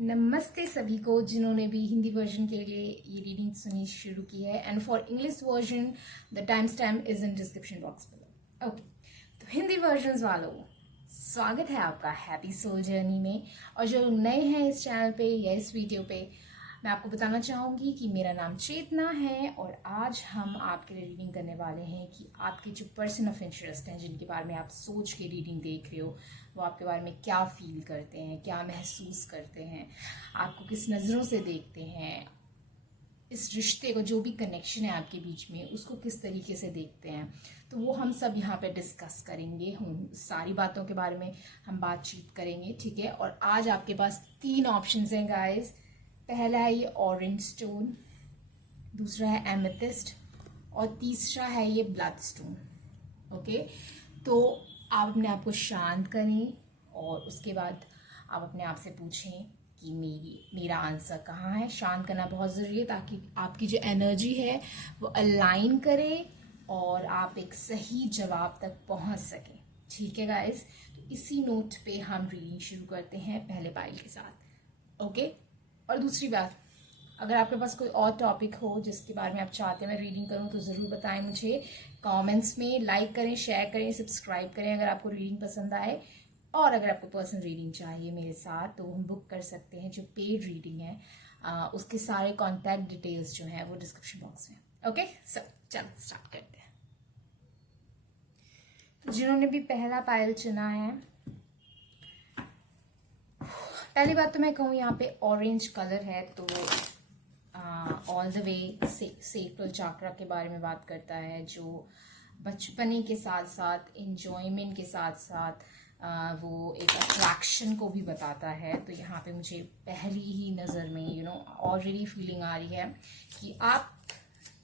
नमस्ते सभी को जिन्होंने भी हिंदी वर्जन के लिए ये रीडिंग सुनी शुरू की है and for English version the time stamp is in description box below. Okay, तो हिंदी वर्जन वालों स्वागत है आपका हैप्पी सोल जर्नी में। और जो नए हैं इस चैनल पे या इस वीडियो पे, मैं आपको बताना चाहूँगी कि मेरा नाम चेतना है और आज हम आपके लिए रीडिंग करने वाले हैं कि आपके जो पर्सन ऑफ इंटरेस्ट हैं, जिनके बारे में आप सोच के रीडिंग देख रहे हो, वो आपके बारे में क्या फील करते हैं, क्या महसूस करते हैं, आपको किस नज़रों से देखते हैं, इस रिश्ते को, जो भी कनेक्शन है आपके बीच में, उसको किस तरीके से देखते हैं। तो वो हम सब यहाँ पे डिस्कस करेंगे। हम सारी बातों के बारे में हम बातचीत करेंगे, ठीक है। और आज आपके पास 3 ऑप्शंस हैं गाइस। पहला है ये ऑरेंज स्टोन, दूसरा है एमेथिस्ट और तीसरा है ये ब्लड स्टोन। ओके, तो आप अपने आप को शांत करें और उसके बाद आप अपने आप से पूछें कि मेरा आंसर कहाँ है। शांत करना बहुत ज़रूरी है ताकि आपकी जो एनर्जी है वो अलाइन करे और आप एक सही जवाब तक पहुंच सकें, ठीक है गाइस। तो इसी नोट पे हम रीडिंग शुरू करते हैं पहले पाइल के साथ। ओके, और दूसरी बात, अगर आपके पास कोई और टॉपिक हो जिसके बारे में आप चाहते हैं मैं रीडिंग करूं तो ज़रूर बताएं मुझे कमेंट्स में। लाइक करें, शेयर करें, सब्सक्राइब करें अगर आपको रीडिंग पसंद आए। और अगर आपको पर्सनल रीडिंग चाहिए मेरे साथ तो हम बुक कर सकते हैं, जो पेड रीडिंग है उसके सारे कॉन्टैक्ट डिटेल्स जो हैं वो डिस्क्रिप्शन बॉक्स में। ओके, सब चलो स्टार्ट करते हैं। तो जिन्होंने भी पहला पायल चुना है, पहली बात तो मैं कहूँ यहाँ पे ऑरेंज कलर है तो all the way sacral chakra के बारे में बात करता है, जो बचपने के साथ साथ इंजॉयमेंट के साथ साथ वो एक अट्रैक्शन को भी बताता है। तो यहाँ पे मुझे पहली ही नज़र में ऑलरेडी फीलिंग आ रही है कि आप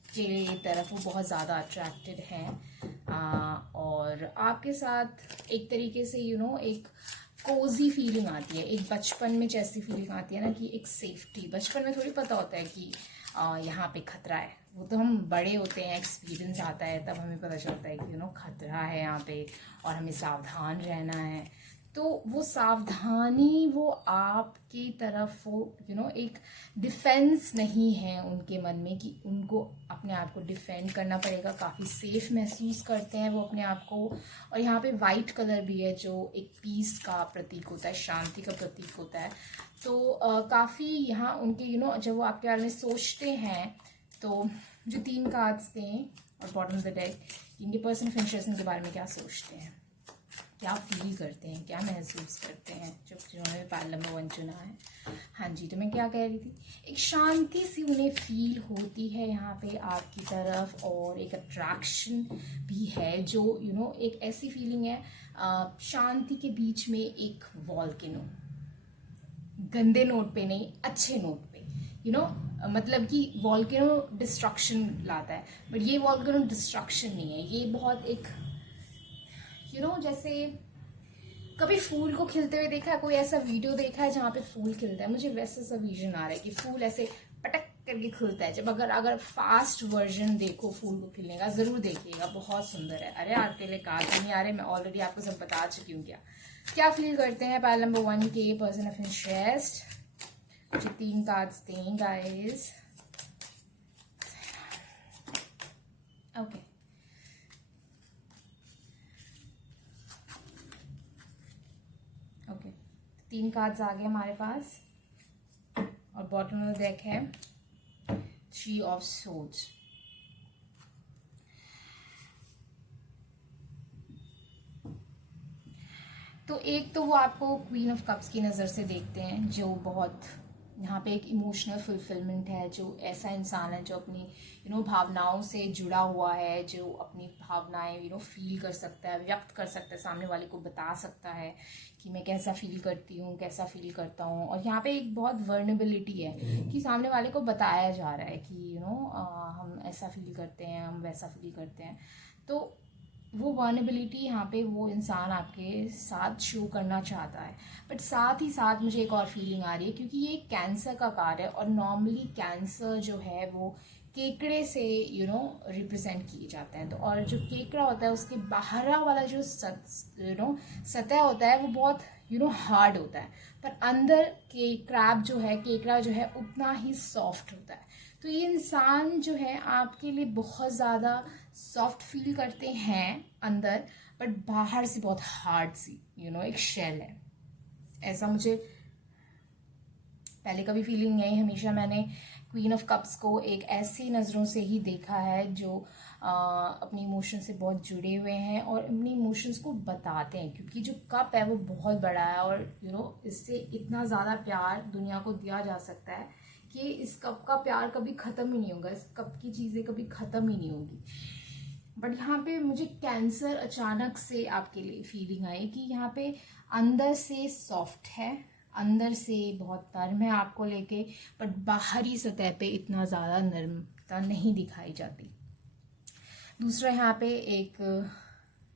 के तरफ वो बहुत ज़्यादा अट्रैक्टेड हैं और आपके साथ एक तरीके से एक कोजी फीलिंग आती है। एक बचपन में जैसी फीलिंग आती है ना कि एक सेफ्टी, बचपन में थोड़ी पता होता है कि यहाँ पे खतरा है। वो तो हम बड़े होते हैं, एक्सपीरियंस आता है, तब हमें पता चलता है कि खतरा है यहाँ पे और हमें सावधान रहना है। तो वो सावधानी वो आपकी तरफ वो एक डिफेंस नहीं है उनके मन में कि उनको अपने आप को डिफेंड करना पड़ेगा। काफ़ी सेफ महसूस करते हैं वो अपने आप को। और यहाँ पे वाइट कलर भी है जो एक पीस का प्रतीक होता है, शांति का प्रतीक होता है। तो काफ़ी यहाँ उनके जब वो आपके बारे में सोचते हैं तो जो 3 कार्ड्स थे और बॉटम ऑफ द डेक, इनके पर्सन ऑफ इंटरेस्ट के बारे में क्या सोचते हैं, क्या फील करते हैं, क्या महसूस करते हैं, जिन्होंने पायल नंबर 1 चुना है। हाँ जी, तो मैं क्या कह रही थी, एक शांति सी उन्हें फील होती है यहाँ पे आपकी तरफ और एक अट्रैक्शन भी है जो एक ऐसी फीलिंग है शांति के बीच में एक वॉल्केनो, गंदे नोट पे नहीं, अच्छे नोट पे मतलब कि वॉल्केनो डिस्ट्रक्शन लाता है, बट ये वॉल्केनो डिस्ट्रक्शन नहीं है। ये बहुत एक जैसे कभी फूल को खिलते हुए देखा है, कोई ऐसा वीडियो देखा है जहाँ पे फूल खिलता है, मुझे वैसा सा विजन आ रहा है कि फूल ऐसे पटक करके खिलता है। जब अगर फास्ट वर्जन देखो फूल को खिलने का, जरूर देखिएगा, बहुत सुंदर है। अरे आपके लिए कार्ड नहीं आ रहे, मैं ऑलरेडी आपको सब बता चुकी हूँ। क्या फील करते हैं पायल नंबर 1 के पर्सन ऑफ इंटरेस्ट। मुझे 3 कार्ड्स दें गाइस। ओके, ओके, 3 कार्ड्स आ गए हमारे पास और बॉटम में डेक है 3 ऑफ सोर्ड्स। तो एक तो वो आपको क्वीन ऑफ कप्स की नज़र से देखते हैं, जो बहुत यहाँ पे एक इमोशनल फुलफिलमेंट है, जो ऐसा इंसान है जो अपनी भावनाओं से जुड़ा हुआ है, जो अपनी भावनाएं फील कर सकता है, व्यक्त कर सकता है, सामने वाले को बता सकता है कि मैं कैसा फील करती हूँ, कैसा फील करता हूँ। और यहाँ पे एक बहुत वर्नेबिलिटी है कि सामने वाले को बताया जा रहा है कि हम ऐसा फील करते हैं, हम वैसा फील करते हैं। तो वो वर्नेबिलिटी यहाँ पे वो इंसान आपके साथ शो करना चाहता है। बट साथ ही साथ मुझे एक और फीलिंग आ रही है, क्योंकि ये कैंसर का कार्ड है और नॉर्मली कैंसर जो है वो केकड़े से रिप्रेजेंट किए जाते हैं। तो और जो केकड़ा होता है उसके बाहर वाला जो सतह होता है वो बहुत हार्ड होता है, पर अंदर के क्रैब जो है, केकड़ा जो है, उतना ही सॉफ्ट होता है। तो ये इंसान जो है आपके लिए बहुत ज़्यादा सॉफ्ट फील करते हैं अंदर, बट बाहर से बहुत हार्ड सी एक शेल है। ऐसा मुझे पहले कभी फीलिंग नहीं, हमेशा मैंने क्वीन ऑफ कप्स को एक ऐसी नज़रों से ही देखा है जो अपनी इमोशन से बहुत जुड़े हुए हैं और अपनी इमोशंस को बताते हैं, क्योंकि जो कप है वो बहुत बड़ा है और इससे इतना ज़्यादा प्यार दुनिया को दिया जा सकता है कि इस कप का प्यार कभी ख़त्म ही नहीं होगा, इस कप की चीज़ें कभी ख़त्म ही नहीं होगी। बट यहाँ पे मुझे कैंसर अचानक से आपके लिए फीलिंग आई कि यहाँ पे अंदर से सॉफ्ट है, अंदर से बहुत नर्म है आपको लेके, बट बाहरी सतह पे इतना ज़्यादा नर्मता नहीं दिखाई जाती। दूसरा यहाँ पे एक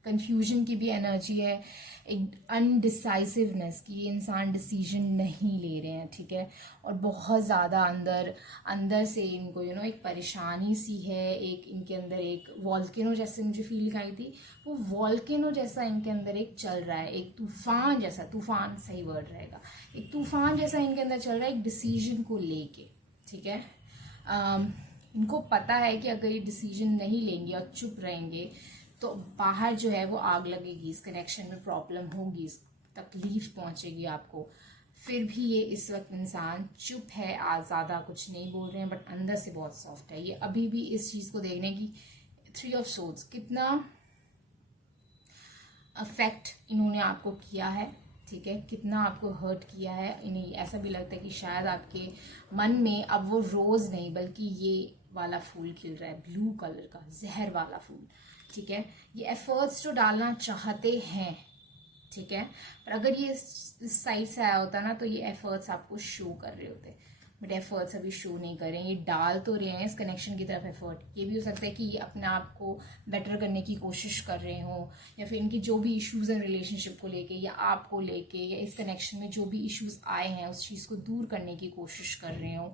कंफ्यूजन की भी एनर्जी है, एक अनडिसाइसिवनेस की इंसान डिसीजन नहीं ले रहे हैं, ठीक है। और बहुत ज़्यादा अंदर से इनको एक परेशानी सी है, एक इनके अंदर एक वॉल्केनो जैसे मुझे फील आई थी, वो वॉल्केनो जैसा इनके अंदर एक चल रहा है, एक तूफान जैसा, तूफान सही वर्ड रहेगा, एक तूफान जैसा इनके अंदर चल रहा है एक डिसीजन को लेके, ठीक है। इनको पता है कि अगर ये डिसीजन नहीं लेंगे और चुप रहेंगे तो बाहर जो है वो आग लगेगी, इस कनेक्शन में प्रॉब्लम होगी, तकलीफ पहुंचेगी आपको। फिर भी ये इस वक्त इंसान चुप है, आज ज़्यादा कुछ नहीं बोल रहे हैं, बट अंदर से बहुत सॉफ्ट है। ये अभी भी इस चीज़ को देखने की 3 ऑफ सोर्ड्स कितना अफेक्ट इन्होंने आपको किया है, ठीक है, कितना आपको हर्ट किया है। इन्हें ऐसा भी लगता है कि शायद आपके मन में अब वो रोज़ नहीं बल्कि ये वाला फूल खिल रहा है, ब्लू कलर का जहर वाला फूल, ठीक है। ये एफर्ट्स तो डालना चाहते हैं, ठीक है, पर अगर ये इस साइड से आया होता ना तो ये एफर्ट्स आपको शो कर रहे होते, बट एफर्ट्स अभी शो नहीं कर रहे हैं। ये डाल तो रहे हैं इस कनेक्शन की तरफ एफर्ट। ये भी हो सकता है कि ये अपने आप को बेटर करने की कोशिश कर रहे हों, या फिर इनकी जो भी इश्यूज हैं रिलेशनशिप को लेके या आपको लेके या इस कनेक्शन में जो भी इश्यूज आए हैं उस चीज़ को दूर करने की कोशिश कर रहे हों,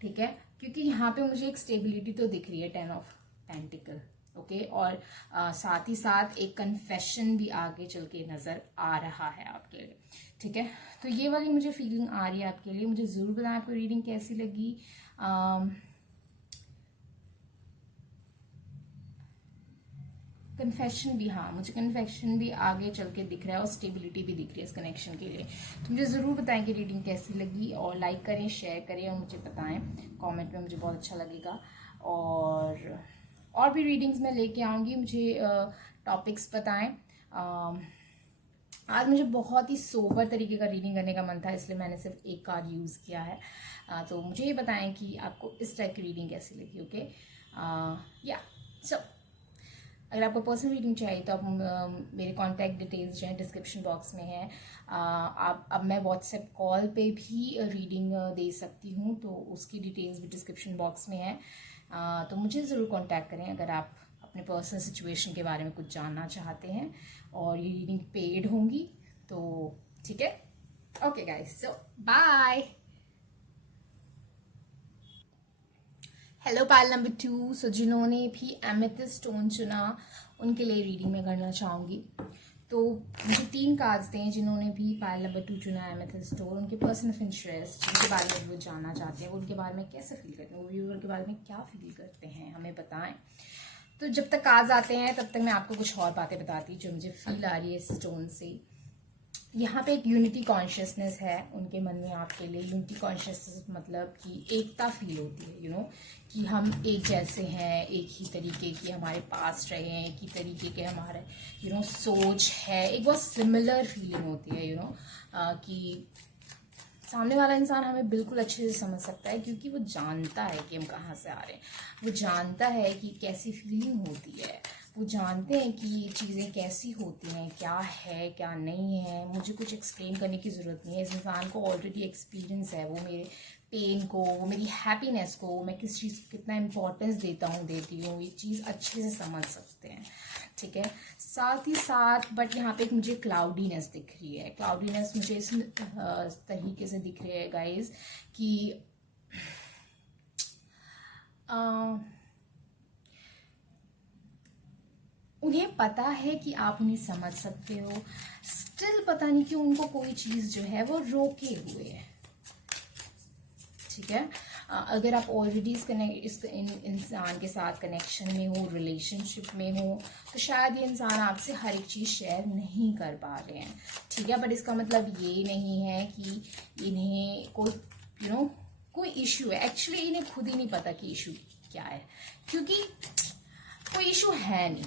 ठीक है। क्योंकि यहाँ पे मुझे एक स्टेबिलिटी तो दिख रही है, 10 ऑफ पेंटिकल, ओके। और साथ ही साथ एक कन्फेशन भी आगे चल के नज़र आ रहा है आपके लिए, ठीक है। तो ये वाली मुझे फीलिंग आ रही है आपके लिए। मुझे ज़रूर बताएं आपको रीडिंग कैसी लगी। कन्फेशन भी, हाँ, मुझे कन्फेशन भी आगे चल के दिख रहा है और स्टेबिलिटी भी दिख रही है इस कनेक्शन के लिए। तो मुझे ज़रूर बताएं कि रीडिंग कैसी लगी, और लाइक करें, शेयर करें और मुझे बताएं कमेंट में, मुझे बहुत अच्छा लगेगा। और भी रीडिंग्स मैं लेके आऊँगी, मुझे टॉपिक्स बताएं। आज मुझे बहुत ही सोबर तरीके का रीडिंग करने का मन था, इसलिए मैंने सिर्फ एक कार्ड यूज़ किया है। तो मुझे ये बताएं कि आपको इस टाइप की रीडिंग कैसी लगी, ओके। या सो अगर आपको पर्सनल रीडिंग चाहिए तो आप मेरे कॉन्टैक्ट डिटेल्स जो है डिस्क्रिप्शन बॉक्स में है। अब मैं व्हाट्सएप कॉल पे भी रीडिंग दे सकती हूँ, तो उसकी डिटेल्स भी डिस्क्रिप्शन बॉक्स में है। तो मुझे ज़रूर कांटेक्ट करें अगर आप अपने पर्सनल सिचुएशन के बारे में कुछ जानना चाहते हैं, और ये रीडिंग पेड होंगी, तो ठीक है। ओके गाइस, सो बाय। Hello pile number 2। सो जिन्होंने भी एमेथिस्ट स्टोन चुना उनके लिए रीडिंग में करना चाहूँगी। तो मुझे 3 कार्ड्स दें जिन्होंने भी पाइल नंबर 2 चुना एमेथिस्ट स्टोन, उनके पर्सन ऑफ इंटरेस्ट, जिनके बारे में वो जानना चाहते हैं, उनके बारे में कैसे फील करते हैं, वो व्यूअर के बारे में क्या फील करते हैं, हमें बताएं। तो जब तक कार्ड्स आते हैं तब तक मैं आपको कुछ और बातें बताती जो मुझे फील आ रही है इस स्टोन से। यहाँ पे एक यूनिटी कॉन्शियसनेस है उनके मन में आपके लिए। यूनिटी कॉन्शियसनेस मतलब कि एकता फील होती है, कि हम एक जैसे हैं, एक ही तरीके की हमारे पास रहे हैं, एक ही तरीके के हमारे सोच है, एक बहुत सिमिलर फीलिंग होती है, कि सामने वाला इंसान हमें बिल्कुल अच्छे से समझ सकता है, क्योंकि वो जानता है कि हम कहाँ से आ रहे हैं, वो जानता है कि कैसी फीलिंग होती है, वो जानते हैं कि ये चीज़ें कैसी होती हैं, क्या है क्या नहीं है। मुझे कुछ एक्सप्लेन करने की ज़रूरत नहीं है, इस इंसान को ऑलरेडी एक्सपीरियंस है। वो मेरे पेन को, वो मेरी हैप्पीनेस को, मैं किस चीज़ को कितना इम्पोर्टेंस देती हूँ, ये चीज़ अच्छे से समझ सकते हैं, ठीक है। साथ ही साथ बट यहाँ पे एक मुझे क्लाउडीनेस दिख रही है। क्लाउडीनेस मुझे इस तरीके से दिख रही है गाइज कि उन्हें पता है कि आप उन्हें समझ सकते हो, स्टिल पता नहीं क्यों उनको कोई चीज़ जो है वो रोके हुए है, ठीक है। अगर आप ऑलरेडी इस इंसान के साथ कनेक्शन में हो, रिलेशनशिप में हो, तो शायद ये इंसान आपसे हर एक चीज़ शेयर नहीं कर पा रहे हैं, ठीक है। बट इसका मतलब ये नहीं है कि इन्हें कोई कोई इशू है। एक्चुअली इन्हें खुद ही नहीं पता कि इशू क्या है, क्योंकि कोई इशू है नहीं,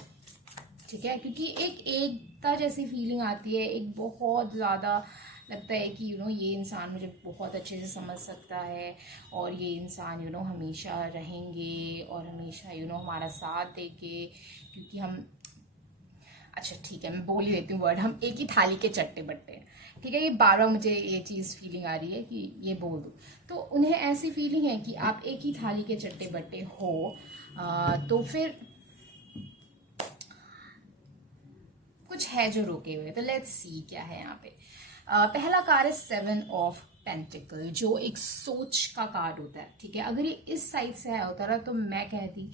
ठीक है। क्योंकि एक एकता जैसी फीलिंग आती है, एक बहुत ज़्यादा लगता है कि ये इंसान मुझे बहुत अच्छे से समझ सकता है, और ये इंसान हमेशा रहेंगे और हमेशा हमारा साथ देंगे, क्योंकि हम, अच्छा ठीक है मैं बोल ही देती हूँ वर्ड, हम एक ही थाली के चट्टे बट्टे हैं, ठीक है। ये बार बार मुझे ये चीज़ फीलिंग आ रही है कि ये बोल दूँ, तो उन्हें ऐसी फीलिंग है कि आप एक ही थाली के चट्टे बट्टे हो। तो फिर कुछ है जो रोके हुए। तो लेट्स सी क्या है यहाँ पे। पहला कार्ड है 7 ऑफ पेंटिकल, जो एक सोच का कार्ड होता है, ठीक है। अगर ये इस साइड से आया होता ना, तो मैं कहती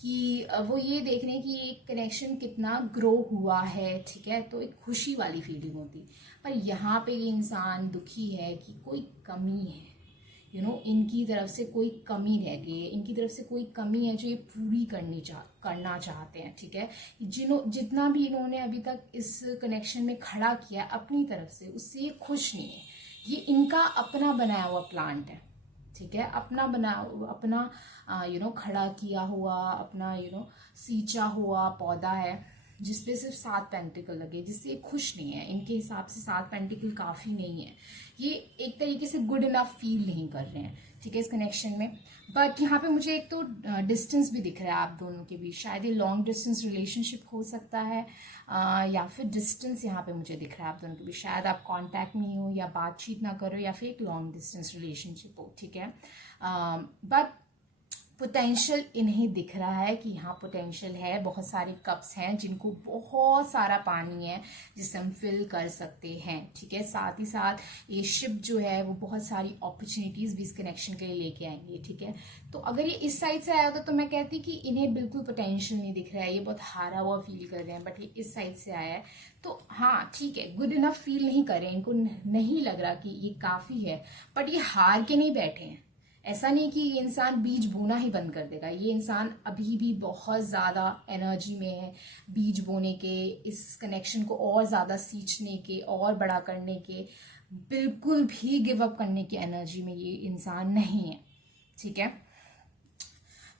कि वो ये देख रहे हैं कि एक कनेक्शन कितना ग्रो हुआ है, ठीक है, तो एक खुशी वाली फीलिंग होती। पर यहाँ पे ये इंसान दुखी है कि कोई कमी है, इनकी तरफ से कोई कमी रह गई है, इनकी तरफ से कोई कमी है जो ये पूरी करना चाहते हैं, ठीक है। जितना भी इन्होंने अभी तक इस कनेक्शन में खड़ा किया अपनी तरफ से, उससे ये खुश नहीं है। ये इनका अपना बनाया हुआ प्लांट है, ठीक है, अपना खड़ा किया हुआ अपना सींचा हुआ पौधा है, जिसपे सिर्फ 7 पेंटिकल लगे, जिससे खुश नहीं है। इनके हिसाब से 7 पेंटिकल काफ़ी नहीं है, ये एक तरीके से गुड इनफ फील नहीं कर रहे हैं, ठीक है, इस कनेक्शन में। बट यहाँ पे मुझे एक तो डिस्टेंस भी दिख रहा है आप दोनों के बीच, शायद ये लॉन्ग डिस्टेंस रिलेशनशिप हो सकता है, या फिर डिस्टेंस यहाँ पे मुझे दिख रहा है आप दोनों के बीच। शायद आप कांटेक्ट में हो या बातचीत ना करो, या फिर एक लॉन्ग डिस्टेंस रिलेशनशिप हो, ठीक है। बट पोटेंशियल इन्हें दिख रहा है कि यहाँ पोटेंशियल है, बहुत सारे कप्स हैं जिनको बहुत सारा पानी है जिसे हम फिल कर सकते हैं, ठीक है। साथ ही साथ ये शिप जो है वो बहुत सारी अपॉर्चुनिटीज भी इस कनेक्शन के लिए लेके आएंगे, ठीक है। तो अगर ये इस साइड से आया होता तो मैं कहती कि इन्हें बिल्कुल पोटेंशियल नहीं दिख रहा है, ये बहुत हारा हुआ फील कर रहे हैं। बट ये इस साइड से आया है तो हाँ ठीक है, गुड इनफ फील नहीं कर रहे हैं, इनको नहीं लग रहा कि ये काफी है। बट ये हार के नहीं बैठे हैं, ऐसा नहीं कि ये इंसान बीज बोना ही बंद कर देगा। ये इंसान अभी भी बहुत ज़्यादा एनर्जी में है बीज बोने के, इस कनेक्शन को और ज़्यादा सींचने के, और बड़ा करने के, बिल्कुल भी गिव अप करने की एनर्जी में ये इंसान नहीं है, ठीक है।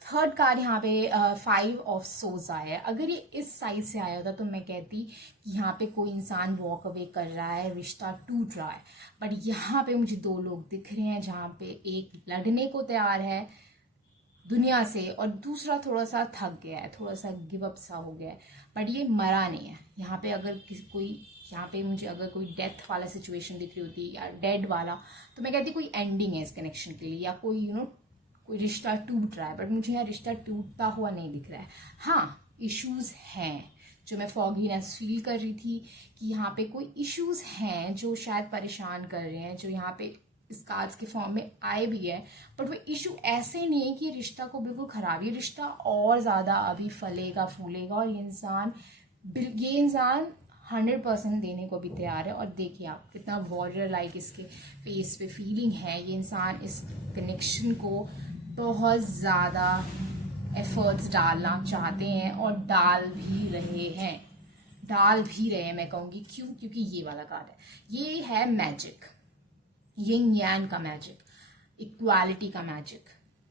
थर्ड कार्ड यहाँ पे 5 ऑफ सोज आया है। अगर ये इस साइड से आया होता तो मैं कहती कि यहाँ पे कोई इंसान वॉक अवे कर रहा है, रिश्ता टूट रहा है। बट यहाँ पे मुझे 2 लोग दिख रहे हैं, जहाँ पे एक लड़ने को तैयार है दुनिया से और दूसरा थोड़ा सा थक गया है, थोड़ा सा गिव अप सा हो गया है। बट ये मरा नहीं है। यहाँ पे अगर यहाँ पे मुझे अगर कोई डेथ वाला सिचुएशन दिख रही होती या डेड वाला, तो मैं कहती कोई एंडिंग है इस कनेक्शन के लिए, या कोई कोई रिश्ता टूट रहा है। बट मुझे यहाँ रिश्ता टूटता हुआ नहीं दिख रहा है। हाँ इश्यूज हैं, जो मैं फॉगीनेस फील कर रही थी कि यहाँ पे कोई इश्यूज हैं जो शायद परेशान कर रहे हैं, जो यहाँ पे इस कार्ड्स के फॉर्म में आए भी है। बट वो इशू ऐसे नहीं है कि रिश्ता को बिल्कुल खराब, ये रिश्ता और ज़्यादा अभी फलेगा फूलेगा, और ये इंसान 100% देने को भी तैयार है। और देखिए आप कितना वॉरियर लाइक इसके फेस पे फीलिंग है। ये इंसान इस कनेक्शन को बहुत ज़्यादा एफर्ट्स डालना चाहते हैं और डाल भी रहे हैं, मैं कहूँगी। क्यों? क्योंकि ये वाला कार्ड है, ये है मैजिक, यिंग यांग का मैजिक, इक्वालिटी का मैजिक,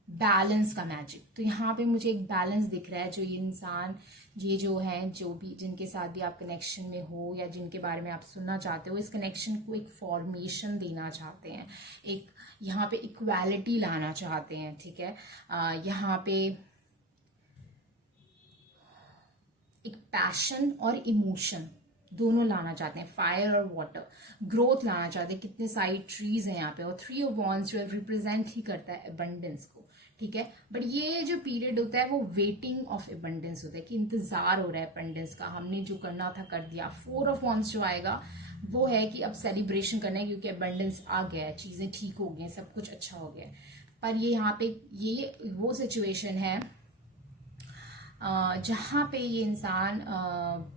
बैलेंस का मैजिक। तो यहाँ पे मुझे एक बैलेंस दिख रहा है जो ये इंसान ये जो हैं, जो भी जिनके साथ भी आप कनेक्शन में हो या जिनके बारे में आप सुनना चाहते हो, इस कनेक्शन को एक फॉर्मेशन देना चाहते हैं, एक यहाँ पे इक्वालिटी लाना चाहते हैं, ठीक है। यहाँ पे एक पैशन और इमोशन दोनों लाना चाहते हैं, फायर और वाटर, ग्रोथ लाना चाहते हैं। कितने सारी ट्रीज हैं यहाँ पे, और 3 ऑफ वांड्स जो रिप्रेजेंट ही करता है अबंडेंस को, ठीक है। बट ये जो पीरियड होता है वो वेटिंग ऑफ अबंडेंस होता है, कि इंतजार हो रहा है अबंडेंस का, हमने जो करना था कर दिया। 4 ऑफ वांड्स जो आएगा वो है कि अब सेलिब्रेशन करना है, क्योंकि अबंडेंस आ गया है, चीजें ठीक हो गई हैं, सब कुछ अच्छा हो गया है। पर ये यहाँ पे ये वो सिचुएशन है जहाँ पे ये इंसान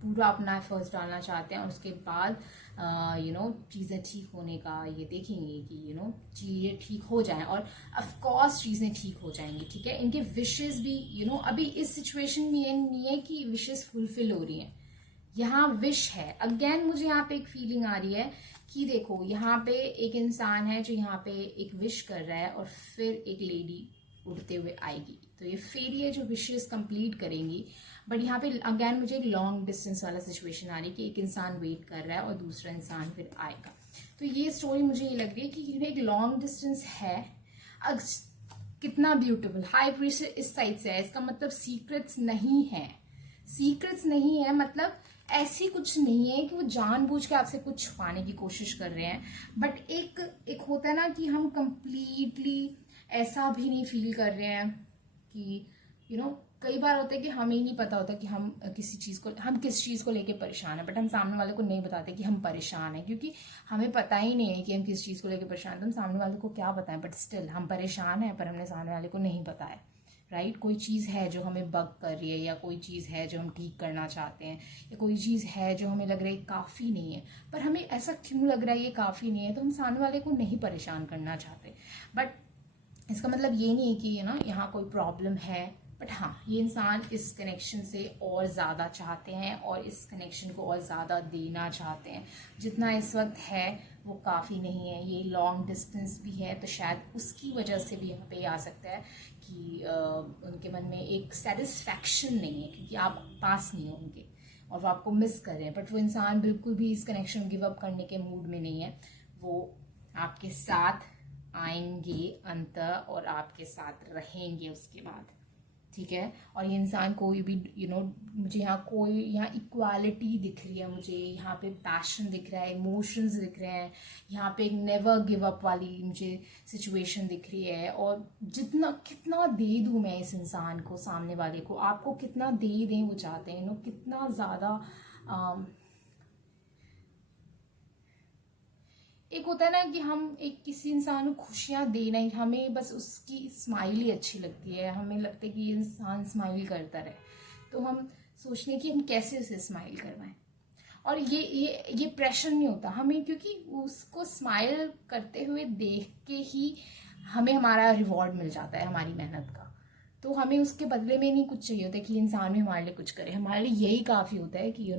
पूरा अपना एफर्ट्स डालना चाहते हैं, और उसके बाद चीज़ें ठीक होने का ये देखेंगे कि चीज़ें ठीक हो जाएं, और ऑफ कोर्स चीज़ें ठीक हो जाएंगी, ठीक है। इनके विशेस भी अभी इस सिचुएशन में ये नहीं है कि विशेस फुलफिल हो रही हैं, यहाँ विश है। अगेन मुझे यहाँ पे एक फीलिंग आ रही है कि देखो यहाँ पे एक इंसान है जो यहाँ पे एक विश कर रहा है, और फिर एक लेडी उड़ते हुए आएगी, तो ये फेरी है जो विशेस कंप्लीट करेंगी। बट यहाँ पे अगेन मुझे एक लॉन्ग डिस्टेंस वाला सिचुएशन आ रही है कि एक इंसान वेट कर रहा है और दूसरा इंसान फिर आएगा। तो ये स्टोरी मुझे ये लग रही है कि एक लॉन्ग डिस्टेंस है। कितना ब्यूटीफुल, हाई प्रीस्ट इस साइड से है, इसका मतलब सीक्रेट्स नहीं है, सीक्रेट्स नहीं है, मतलब ऐसी कुछ नहीं है कि वो जानबूझ के आपसे कुछ छुपाने की कोशिश कर रहे हैं। बट एक होता है ना कि हम कंप्लीटली ऐसा भी नहीं फील कर रहे हैं कि कई बार होता है कि हमें ही नहीं पता होता कि हम किस चीज़ को लेके परेशान है, बट हम सामने वाले को नहीं बताते कि हम परेशान हैं, क्योंकि हमें पता ही नहीं है कि हम किस चीज़ को लेके परेशान हैं। तो हम सामने वाले को क्या बताएं, बट स्टिल हम परेशान हैं, पर हमने सामने वाले को नहीं बताया, राइट। कोई चीज़ है जो हमें बग कर रही है, या कोई चीज़ है जो हम ठीक करना चाहते हैं, या कोई चीज़ है जो हमें लग रहा है काफ़ी नहीं है, पर हमें ऐसा क्यों लग रहा है ये काफ़ी नहीं है, तो हम सामने वाले को नहीं परेशान करना चाहते। बट इसका मतलब ये नहीं है कि यहाँ कोई प्रॉब्लम है, बट हाँ, ये इंसान इस कनेक्शन से और ज़्यादा चाहते हैं, और इस कनेक्शन को और ज़्यादा देना चाहते हैं। जितना इस वक्त है वो काफ़ी नहीं है, ये लॉन्ग डिस्टेंस भी है, तो शायद उसकी वजह से भी यहाँ पे आ सकता है कि उनके मन में एक सेटिस्फैक्शन नहीं है, क्योंकि आप पास नहीं हो उनके, और वो आपको मिस कर रहे हैं। बट वो इंसान बिल्कुल भी इस कनेक्शन गिव अप करने के मूड में नहीं है, वो आपके साथ आएंगे अंत, और आपके साथ रहेंगे उसके बाद, ठीक है। और ये इंसान कोई भी मुझे यहाँ इक्वालिटी दिख रही है, मुझे यहाँ पे पैशन दिख रहा है, इमोशंस दिख रहे हैं, यहाँ पे एक नेवर गिव अप वाली मुझे सिचुएशन दिख रही है। और कितना दे दूँ मैं इस इंसान को, सामने वाले को, आपको कितना दे दें वो चाहते हैं, कितना ज़्यादा। एक होता है ना कि हम एक किसी इंसान को खुशियाँ दे नहीं, हमें बस उसकी स्माइल ही अच्छी लगती है, हमें लगता है कि ये इंसान स्माइल करता रहे, तो हम सोचने कि हम कैसे उसे स्माइल करवाएं। और ये प्रेशर नहीं होता हमें, क्योंकि उसको स्माइल करते हुए देख के ही हमें हमारा रिवॉर्ड मिल जाता है हमारी मेहनत का। तो हमें उसके बदले में नहीं कुछ चाहिए होता कि इंसान भी हमारे लिए कुछ करे, हमारे लिए यही काफ़ी होता है कि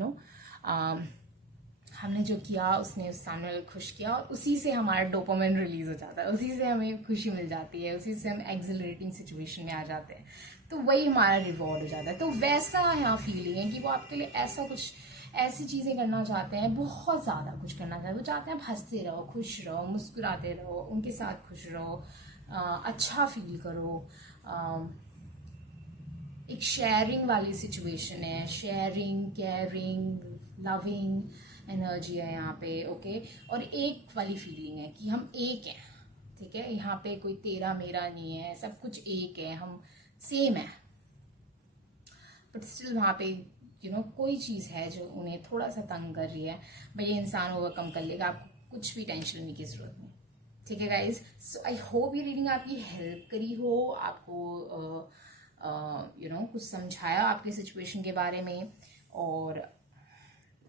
हमने जो किया उसने उस सामने वाले खुश किया, और उसी से हमारा डोपामिन रिलीज हो जाता है, उसी से हमें खुशी मिल जाती है, उसी से हम एक्सिलरेटिंग सिचुएशन में आ जाते हैं, तो वही हमारा रिवॉर्ड हो जाता है। तो वैसा यहाँ फीलिंग है कि वो आपके लिए ऐसी चीज़ें करना चाहते हैं, बहुत ज़्यादा कुछ करना चाहते हैं। वो चाहते हैं आप हंसते रहो, खुश रहो, मुस्कुराते रहो, उनके साथ खुश रहो, अच्छा फील करो। एक शेयरिंग वाली सिचुएशन है, शेयरिंग, केयरिंग, लविंग एनर्जी है यहाँ पे, ओके। और एक वाली फीलिंग है कि हम एक हैं, ठीक है। यहाँ पे कोई तेरा मेरा नहीं है, सब कुछ एक है, हम सेम है। बट स्टिल वहाँ पे कोई चीज़ है जो उन्हें थोड़ा सा तंग कर रही है, भाई ये इंसान ओवरकम कर लेगा, आपको कुछ भी टेंशन लेने की जरूरत नहीं, ठीक है गाइज। सो आई होप ये रीडिंग आपकी हेल्प करी हो, आपको कुछ समझाया आपके सिचुएशन के बारे में, और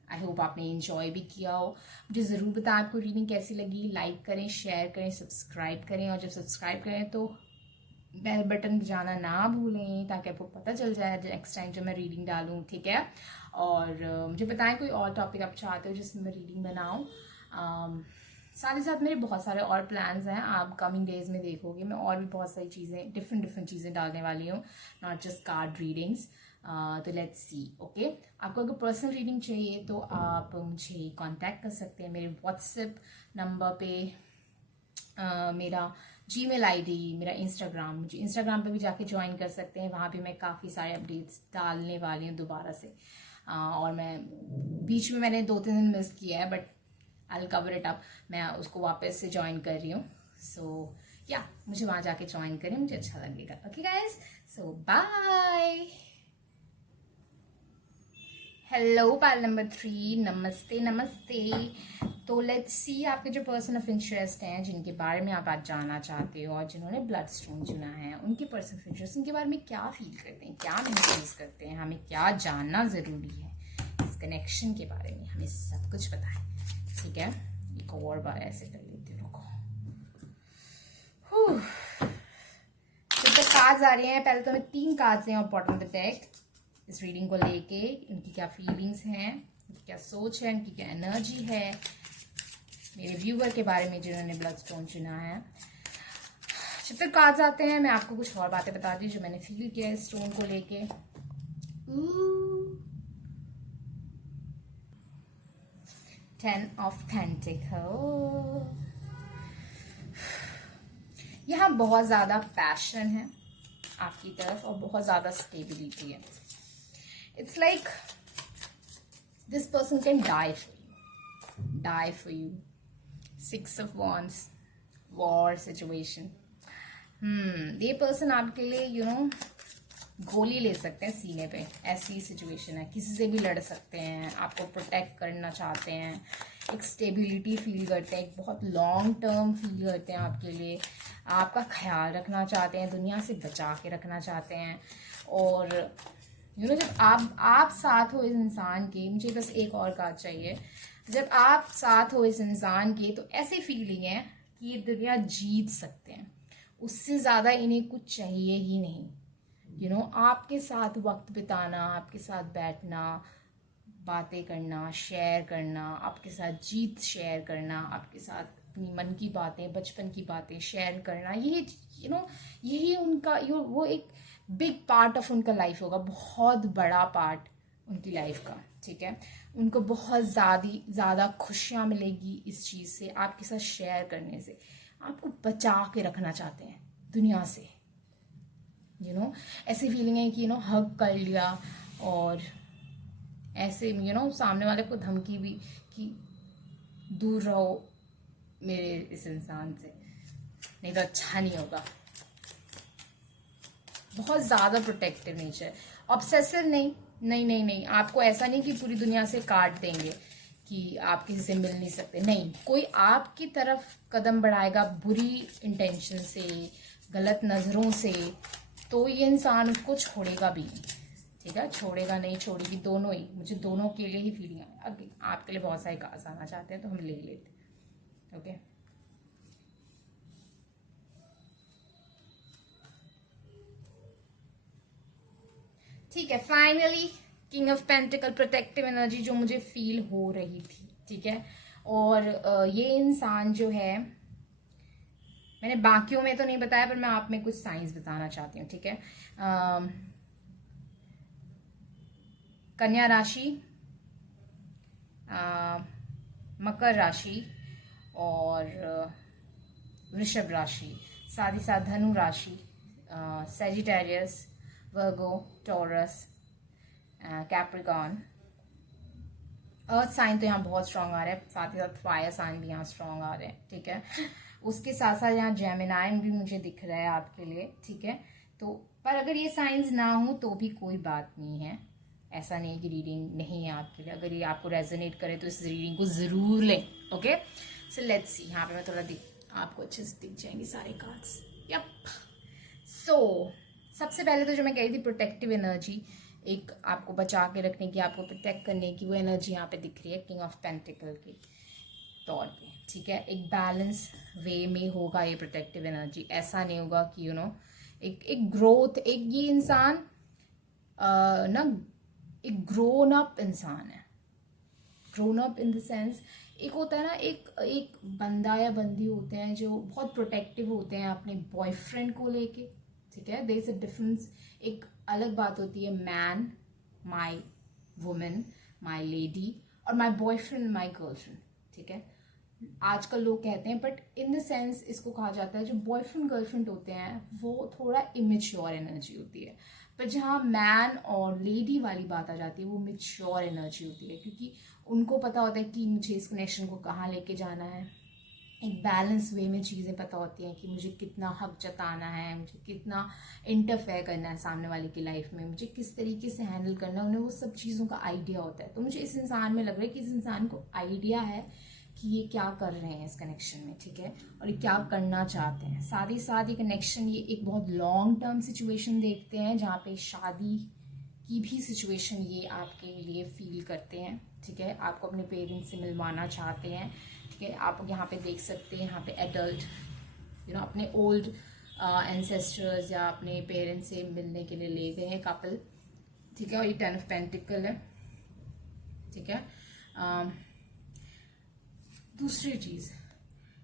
आई होप आपने एंजॉय भी किया हो। मुझे ज़रूर बताएं आपको रीडिंग कैसी लगी, लाइक करें, शेयर करें, सब्सक्राइब करें, और जब सब्सक्राइब करें तो बेल बटन बजाना ना भूलें, ताकि आपको पता चल जाए नेक्स्ट टाइम जब मैं रीडिंग डालूँ, ठीक है। और मुझे बताएं कोई और टॉपिक आप चाहते हो जिसमें मैं रीडिंग बनाऊँ। साथ ही साथ मेरे बहुत सारे और प्लान्स हैं, आप कमिंग डेज में देखोगे मैं और भी बहुत सारी चीज़ें डिफरेंट चीज़ें डालने वाली हूँ, नॉट जस्ट कार्ड रीडिंग्स। तो लेट्स सी। ओके, आपको अगर पर्सनल रीडिंग चाहिए तो आप मुझे कांटेक्ट कर सकते हैं मेरे व्हाट्सएप नंबर पे, मेरा जीमेल आईडी, मेरा इंस्टाग्राम, मुझे इंस्टाग्राम पे भी जाके ज्वाइन कर सकते हैं। वहाँ भी मैं काफ़ी सारे अपडेट्स डालने वाली हूँ दोबारा से। और मैं बीच में मैंने 2-3 दिन मिस किया है, but I will cover it up. मैं उसको वापस से ज्वाइन कर रही हूँ। सो या मुझे वहाँ जाके ज्वाइन करें, मुझे अच्छा लगेगा। ओके गाइज, सो बाय। हेलो पाल नंबर 3, नमस्ते नमस्ते। तो लेट्स सी, आपके जो पर्सन ऑफ इंटरेस्ट हैं, जिनके बारे में आप आज जानना चाहते हो और जिन्होंने ब्लड स्टोन चुना है, उनके पर्सन ऑफ इंटरेस्ट, उनके बारे में क्या फील करते हैं, क्या महसूस करते हैं, हमें क्या जानना ज़रूरी है इस कनेक्शन के बारे में, हमें सब कुछ पता है। ठीक है, एक और बार ऐसे कर लेती हूँ, रुको। जब तक कार्ड्स आ रहे हैं, पहले तो हमें 3 कार्ड्स हैं और बॉटम ऑफ द डेक इस रीडिंग को लेके, उनकी क्या फीलिंग्स हैं, उनकी क्या सोच है, उनकी क्या एनर्जी है मेरे व्यूअर के बारे में जिन्होंने ब्लड स्टोन चुना है। जब तक कार्ड्स आते हैं मैं आपको कुछ और बातें बताती हूँ जो मैंने फील किया है स्टोन को लेके। 10 ऑफ पेंटिकल। यहाँ बहुत ज़्यादा पैशन है आपकी तरफ और बहुत ज़्यादा स्टेबिलिटी है। It's like this person can die for you. 6 of Wands, war situation. ये पर्सन आपके लिए गोली ले सकते हैं सीने पे, ऐसी सिचुएशन है। किसी से भी लड़ सकते हैं, आपको प्रोटेक्ट करना चाहते हैं, एक स्टेबिलिटी फील करते हैं, एक बहुत लॉन्ग टर्म फील करते हैं आपके लिए, आपका ख्याल रखना चाहते हैं, दुनिया से बचा के रखना चाहते हैं। और जब आप साथ हो इस इंसान के, मुझे बस एक और कार्ड चाहिए, जब आप साथ हो इस इंसान के तो ऐसी फीलिंग है कि ये दुनिया जीत सकते हैं, उससे ज़्यादा इन्हें कुछ चाहिए ही नहीं। आपके साथ वक्त बिताना, आपके साथ बैठना, बातें करना, शेयर करना, आपके साथ जीत शेयर करना, आपके साथ अपनी मन की बातें, बचपन की बातें शेयर करना, यही उनका वो एक बिग पार्ट ऑफ उनका लाइफ होगा, बहुत बड़ा पार्ट उनकी लाइफ का। ठीक है, उनको बहुत ज़्यादा खुशियाँ मिलेगी इस चीज़ से, आपके साथ शेयर करने से। आपको बचा के रखना चाहते हैं दुनिया से। ऐसी फीलिंग है कि हग कर लिया और ऐसे सामने वाले को धमकी भी कि दूर रहो मेरे इस इंसान से, नहीं तो अच्छा नहीं होगा। बहुत ज़्यादा प्रोटेक्टिव नेचर, ऑब्सेसिव नहीं, आपको ऐसा नहीं कि पूरी दुनिया से काट देंगे कि आप किसी से मिल नहीं सकते, नहीं। कोई आपकी तरफ कदम बढ़ाएगा बुरी इंटेंशन से, गलत नज़रों से, तो ये इंसान उसको छोड़ेगा भी नहीं। ठीक है, छोड़ेगा नहीं, छोड़ेगी, दोनों ही। मुझे दोनों के लिए ही फीलिंग है। आपके लिए बहुत सारे कार्ड्स आना चाहते हैं तो हम ले लेते। ओके, ठीक है, finally king of pentacle, protective energy जो मुझे फील हो रही थी। ठीक है, और ये इंसान जो है, मैंने बाकियों में तो नहीं बताया पर मैं आप में कुछ साइंस बताना चाहती हूँ। ठीक है, कन्या राशि, मकर राशि और वृषभ राशि, साथ ही साथ धनु राशि, सैजिटेरियस, वर्गो, टॉरस, कैप्रिकॉर्न। अर्थ साइन तो यहाँ बहुत स्ट्रांग आ रहा है, साथ ही साथ फायर साइन भी यहाँ स्ट्रांग आ रहे हैं। ठीक है, उसके साथ साथ यहाँ जेमिनाइन भी मुझे दिख रहा है आपके लिए। ठीक है, तो पर अगर ये साइंस ना हो तो भी कोई बात नहीं है, ऐसा नहीं कि रीडिंग नहीं है आपके लिए। अगर ये आपको रेजोनेट करे तो इस रीडिंग को जरूर लें। Okay, so let's see. यहाँ पे मैं थोड़ा आपको अच्छे से दिख जाएंगे सारे कार्ड्स। यप, सो सबसे पहले तो जो मैं कह रही थी, प्रोटेक्टिव एनर्जी, एक आपको बचा के रखने की, आपको प्रोटेक्ट करने की, वो एनर्जी यहाँ पे दिख रही है किंग ऑफ पेंटिकल के तौर पे। ठीक है, एक बैलेंस वे में होगा ये प्रोटेक्टिव एनर्जी। ऐसा नहीं होगा कि एक ग्रोथ, एक ये इंसान एक ग्रोन अप इंसान है। Grown up in the sense, एक होता है ना, एक बंदा या बंदी होते हैं जो बहुत प्रोटेक्टिव होते हैं अपने बॉयफ्रेंड को लेके। ठीक है, देयर इज अ डिफरेंस। एक अलग बात होती है मैन, माई वुमेन, माई लेडी, और माई बॉयफ्रेंड, माई गर्लफ्रेंड। ठीक है, आजकल लोग कहते हैं, बट इन द सेंस इसको कहा जाता है जो बॉयफ्रेंड गर्लफ्रेंड होते हैं वो थोड़ा इमेच्योर एनर्जी होती है, पर जहाँ मैन और लेडी वाली बात आ जाती है वो मेच्योर एनर्जी होती है, क्योंकि उनको पता होता है कि मुझे इस कनेक्शन को कहाँ लेके जाना है। एक बैलेंस वे में चीज़ें पता होती हैं कि मुझे कितना हक जताना है, मुझे कितना इंटरफेयर करना है सामने वाले की लाइफ में, मुझे किस तरीके से हैंडल करना है, उन्हें वो सब चीज़ों का आइडिया होता है। तो मुझे इस इंसान में लग रहा है कि इस इंसान को आइडिया है कि ये क्या कर रहे हैं इस कनेक्शन में, ठीक है, और ये क्या करना चाहते हैं। साथ ही साथ ये कनेक्शन, ये एक बहुत लॉन्ग टर्म सिचुएशन देखते हैं जहाँ पे शादी की भी सिचुएशन ये आपके लिए फील करते हैं। ठीक है, आपको अपने पेरेंट्स से मिलवाना चाहते हैं। ठीक है, आप यहाँ पे देख सकते हैं, यहाँ पे एडल्ट अपने ओल्ड एंसेस्टर्स या अपने पेरेंट्स से मिलने के लिए ले गए हैं कपल। ठीक है, और ये 10 ऑफ पेंटिकल है। ठीक है, दूसरी चीज,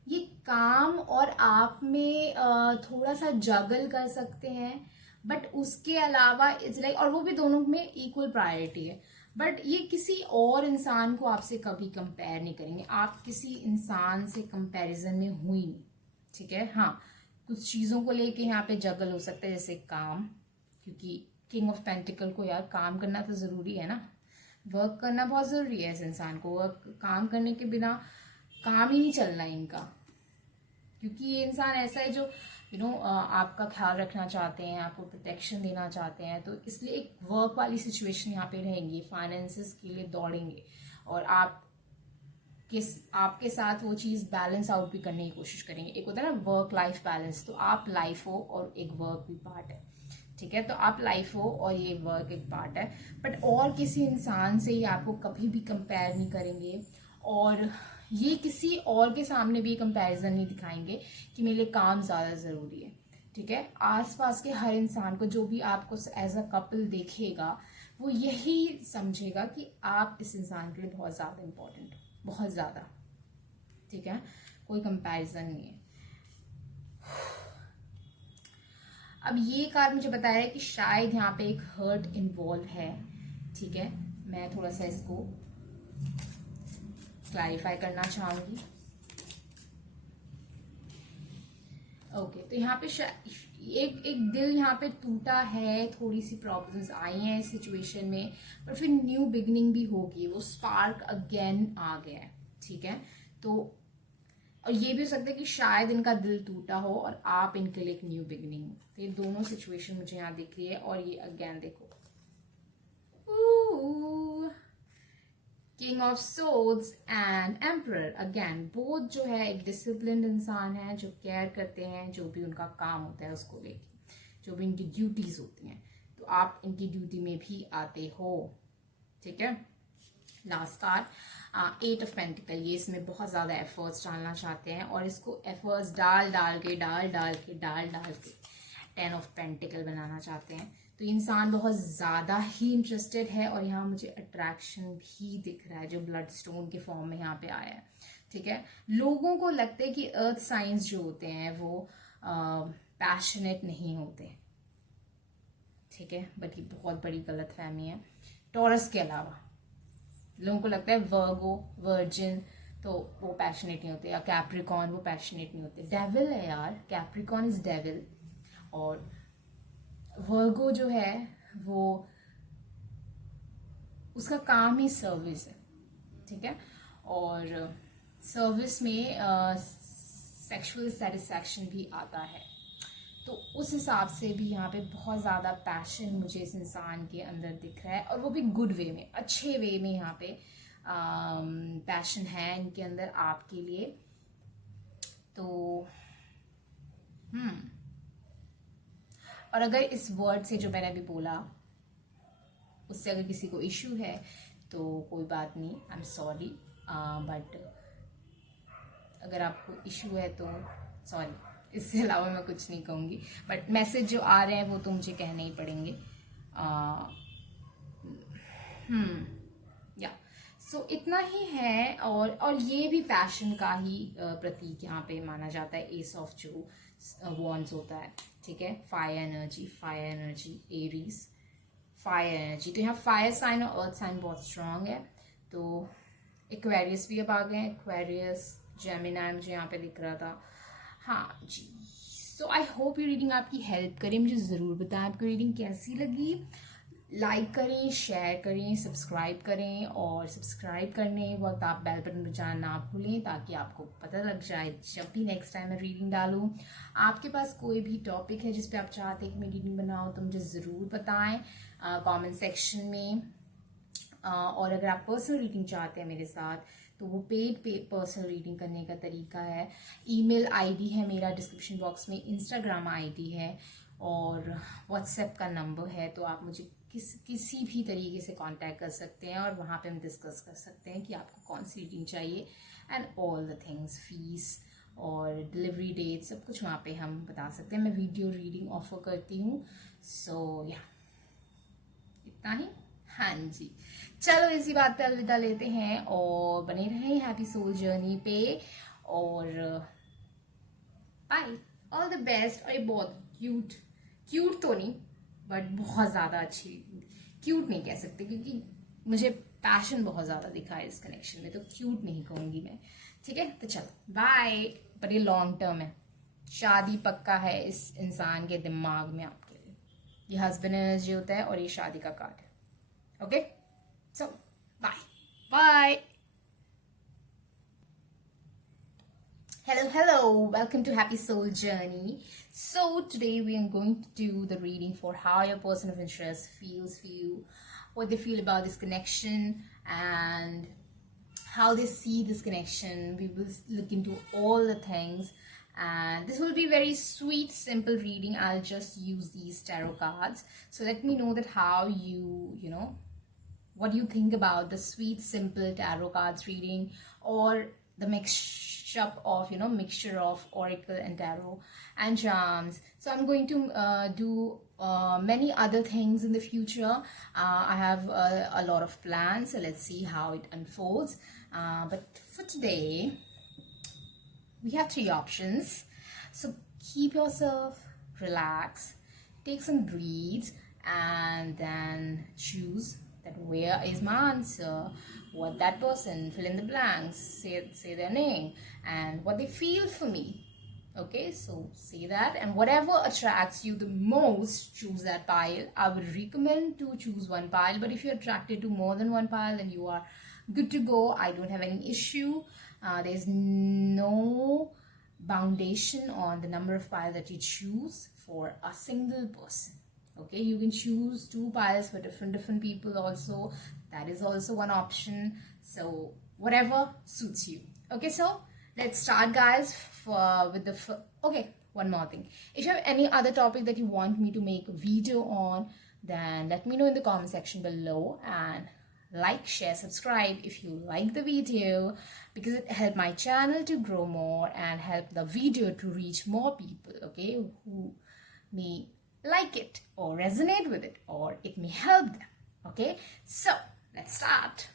ये काम और आप में थोड़ा सा जगल कर सकते हैं, बट उसके अलावा इट्स लाइक, और वो भी दोनों में इक्वल प्रायोरिटी है, बट ये किसी और इंसान को आपसे कभी कंपेयर नहीं करेंगे। आप किसी इंसान से कंपैरिजन में हुई नहीं। ठीक है, हाँ, कुछ चीज़ों को लेके यहाँ पे जगल हो सकता है, जैसे काम, क्योंकि किंग ऑफ पेंटिकल को यार काम करना तो ज़रूरी है ना, वर्क करना बहुत ज़रूरी है इस इंसान को। वर्क, काम करने के बिना काम ही नहीं चलना इनका, क्योंकि ये इंसान ऐसा है जो आपका ख्याल रखना चाहते हैं, आपको प्रोटेक्शन देना चाहते हैं, तो इसलिए एक वर्क वाली सिचुएशन यहाँ पे रहेंगी, फाइनेंसेस के लिए दौड़ेंगे, और आपके साथ वो चीज़ बैलेंस आउट भी करने की कोशिश करेंगे। एक होता है ना वर्क लाइफ बैलेंस, तो आप लाइफ हो और एक वर्क भी पार्ट है। ठीक है, तो आप लाइफ हो और ये वर्क एक पार्ट है, बट और किसी इंसान से ही आपको कभी भी कंपेयर नहीं करेंगे, और ये किसी और के सामने भी कंपैरिजन नहीं दिखाएंगे कि मेरे लिए काम ज़्यादा ज़रूरी है। ठीक है, आसपास के हर इंसान को, जो भी आपको एज अ कपल देखेगा, वो यही समझेगा कि आप इस इंसान के लिए बहुत ज़्यादा इम्पोर्टेंट हो, बहुत ज़्यादा। ठीक है, कोई कंपैरिजन नहीं है। अब ये कार्ड मुझे बताया है कि शायद यहाँ पे एक हर्ट इन्वॉल्व है। ठीक है, मैं थोड़ा सा इसको क्लैरिफाई करना चाहूंगी। ओके, तो यहाँ पे एक दिल यहाँ पे टूटा है, थोड़ी सी प्रॉब्लम्स आई हैं इस सिचुएशन में, पर फिर न्यू बिगनिंग भी होगी, वो स्पार्क अगेन आ गया है। ठीक है, तो और ये भी हो सकता है कि शायद इनका दिल टूटा हो और आप इनके लिए एक न्यू बिगनिंग हो। तो ये दोनों सिचुएशन मुझे यहाँ दिख रही है, और ये अगेन देखो, king of swords and emperor, again both जो है एक डिसिप्लिन्ड इंसान है, जो केयर करते हैं, जो भी उनका काम होता है उसको लेके, जो भी इनकी ड्यूटीज होती हैं, तो आप इनकी ड्यूटी में भी आते हो। ठीक है, लास्ट कार्ड 8 ऑफ पेंटिकल, ये इसमें बहुत ज़्यादा एफर्ट्स डालना चाहते हैं, और इसको एफर्ट्स डाल के 10 ऑफ पेंटिकल बनाना चाहते हैं। तो इंसान बहुत ज़्यादा ही इंटरेस्टेड है, और यहाँ मुझे अट्रैक्शन भी दिख रहा है जो ब्लड स्टोन के फॉर्म में यहाँ पे आया है। ठीक है, लोगों को लगता है कि अर्थ साइंस जो होते हैं वो पैशनेट नहीं होते। ठीक है, बट ये बहुत बड़ी गलत फहमी है। टॉरस के अलावा लोगों को लगता है वर्गो, वर्जिन, तो वो पैशनेट नहीं होते, या कैप्रिकॉन, वो पैशनेट नहीं होते। डेविल है यार, कैप्रिकॉन इज डेविल, और वर्गो जो है वो उसका काम ही सर्विस है। ठीक है, और सर्विस में सेक्सुअल सेटिस्फैक्शन भी आता है, तो उस हिसाब से भी यहाँ पे बहुत ज़्यादा पैशन मुझे इस इंसान के अंदर दिख रहा है, और वो भी गुड वे में, अच्छे वे में यहाँ पे पैशन है इनके अंदर आपके लिए। तो और अगर इस वर्ड से जो मैंने अभी बोला उससे अगर किसी को इश्यू है तो कोई बात नहीं, आई एम सॉरी, बट अगर आपको इश्यू है तो सॉरी, इससे अलावा मैं कुछ नहीं कहूँगी, बट मैसेज जो आ रहे हैं वो तो मुझे कहने ही पड़ेंगे। या सो इतना ही है, और ये भी पैशन का ही प्रतीक यहाँ पे माना जाता है, एस ऑफ जो वॉन्ड्स होता है, ठीक है। Fire energy Aries, fire energy. तो यहाँ फायर साइन और अर्थ साइन बहुत स्ट्रांग है। तो एक्वेरियस भी अब आ गए, एक्वेरियस जेमिनाई मुझे यहाँ पे दिख रहा था। हाँ जी, सो आई होप ये रीडिंग आपकी हेल्प करे। मुझे ज़रूर बताएं आपको रीडिंग कैसी लगी। लाइक करें, शेयर करें, सब्सक्राइब करें, और सब्सक्राइब करने वक्त आप बेल बटन बजाना ना भूलें, ताकि आपको पता लग जाए जब भी नेक्स्ट टाइम मैं रीडिंग डालूं। आपके पास कोई भी टॉपिक है जिस पे आप चाहते हैं कि मैं रीडिंग बनाऊं तो मुझे ज़रूर बताएं कमेंट सेक्शन में। और अगर आप पर्सनल रीडिंग चाहते हैं मेरे साथ, तो वो पेड पर्सनल रीडिंग करने का तरीका है। ईमेल आईडी है मेरा डिस्क्रिप्शन बॉक्स में, इंस्टाग्राम आईडी है, और व्हाट्सएप का नंबर है। तो आप मुझे किसी भी तरीके से कांटेक्ट कर सकते हैं, और वहाँ पे हम डिस्कस कर सकते हैं कि आपको कौन सी रीडिंग चाहिए, and all the things, fees और डिलीवरी डेट, सब कुछ वहाँ पे हम बता सकते हैं। मैं वीडियो रीडिंग ऑफर करती हूँ। सो या इतना ही। हाँ जी, चलो इसी बात पे अलविदा लेते हैं, और बने रहें हैप्पी सोल जर्नी पे, और बाय, ऑल द बेस्ट। और ये बहुत क्यूट तो नहीं, बट बहुत ज़्यादा अच्छी, क्यूट नहीं कह सकते क्योंकि मुझे पैशन बहुत ज़्यादा दिखा है इस कनेक्शन में, तो क्यूट नहीं कहूँगी मैं, ठीक है। तो चलो बाय। पर ये लॉन्ग टर्म है, शादी पक्का है इस इंसान के दिमाग में आपके लिए। ये हस्बैंड एनर्जी होता है और ये शादी का कार्ड है। Okay, so bye. Hello, welcome to Happy Soul Journey. So today we are going to do the reading for how your person of interest feels for you, what they feel about this connection, and how they see this connection. We will look into all the things, and this will be very sweet, simple reading. I'll just use these tarot cards. So let me know that how you know, what do you think about the sweet, simple tarot cards reading, or the mixture of oracle and tarot and charms. So I'm going to do many other things in the future. I have a lot of plans, so let's see how it unfolds. But for today, we have 3 options. So keep yourself relaxed, take some breaths, and then choose that where is my answer, what that person, fill in the blanks, say their name and what they feel for me. Okay, so say that, and whatever attracts you the most, choose that pile. I would recommend to choose one pile, but if you're attracted to more than one pile, then you are good to go. I don't have any issue. There's no boundation on the number of piles that you choose for a single person. Okay, you can choose 2 piles for different people also. That is also one option. So whatever suits you. Okay, so let's start, guys. Okay, one more thing. If you have any other topic that you want me to make a video on, then let me know in the comment section below, and like, share, subscribe if you like the video, because it helps my channel to grow more and help the video to reach more people, okay, who may like it or resonate with it, or it may help them. Okay, so let's start.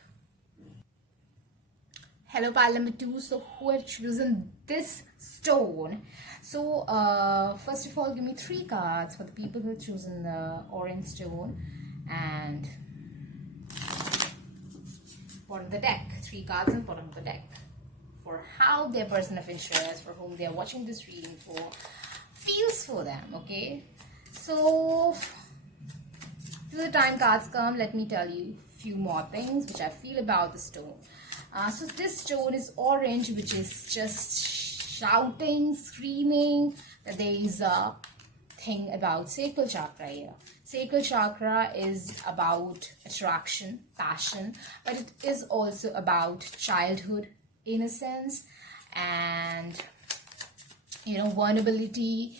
Hello, pile number 2. So who have chosen this stone? So first of all, give me 3 cards for the people who have chosen the orange stone, and bottom of the deck, 3 cards in bottom of the deck, for how their person of interest, for whom they are watching this reading for, feels for them. Okay, so till the time cards come, let me tell you a few more things which I feel about the stone. So this stone is orange, which is just shouting, screaming that there is a thing about sacral chakra here. Sacral chakra is about attraction, passion, but it is also about childhood, innocence, and vulnerability,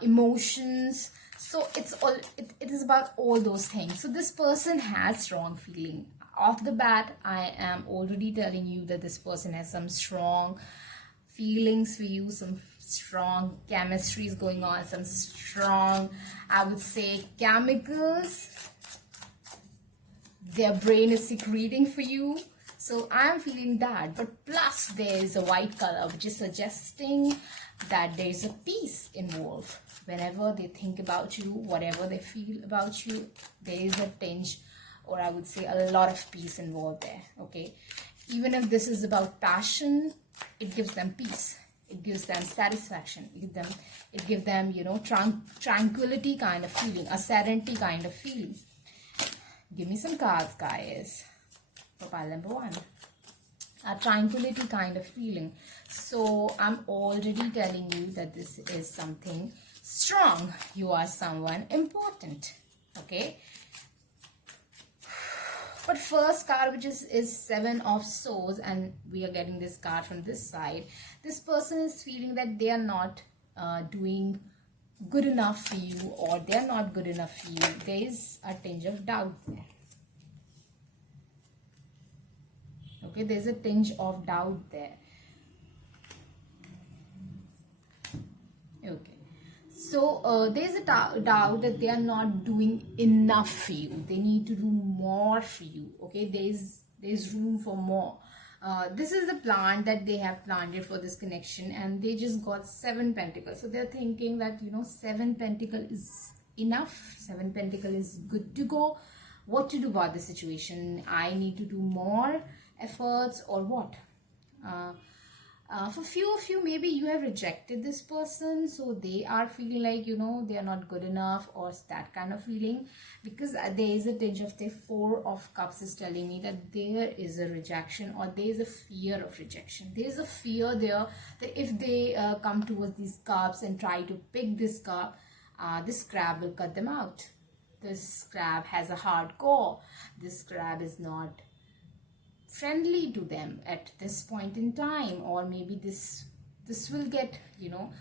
emotions. So it is about all those things. So this person has strong feeling. Off the bat, I am already telling you that this person has some strong feelings for you, some strong chemistries going on, some strong, I would say, chemicals their brain is secreting for you. So I'm feeling that, but plus there is a white color which is suggesting that there is a peace involved. Whenever they think about you, whatever they feel about you, there is a tinge, or I would say a lot of peace involved there. Okay, even if this is about passion, it gives them peace, it gives them satisfaction, it gives them, you know, tranquility kind of feeling, a serenity kind of feeling. Give me some cards, guys, for pile number 1. A tranquility kind of feeling. So I'm already telling you that this is something strong. You are someone important. Okay. But first card, which is 7 of Swords, and we are getting this card from this side. This person is feeling that they are not doing good enough for you, or they are not good enough for you. There is a tinge of doubt there. Okay, there's a tinge of doubt there. Okay, so there's a doubt that they are not doing enough for you. They need to do more for you. Okay, there's room for more. This is the plant that they have planted for this connection, and they just got 7 pentacles. So they're thinking that, you know, 7 pentacle is enough. 7 pentacle is good to go. What to do about the situation? I need to do more efforts, or what? For few of you, maybe you have rejected this person, so they are feeling like, you know, they are not good enough, or that kind of feeling, because there is a tinge of the 4 of Cups is telling me that there is a rejection, or there is a fear of rejection. There is a fear there that if they come towards these cups and try to pick this cup, this crab will cut them out. This crab has a hard core. This crab is not friendly to them at this point in time, or maybe this will get, you know,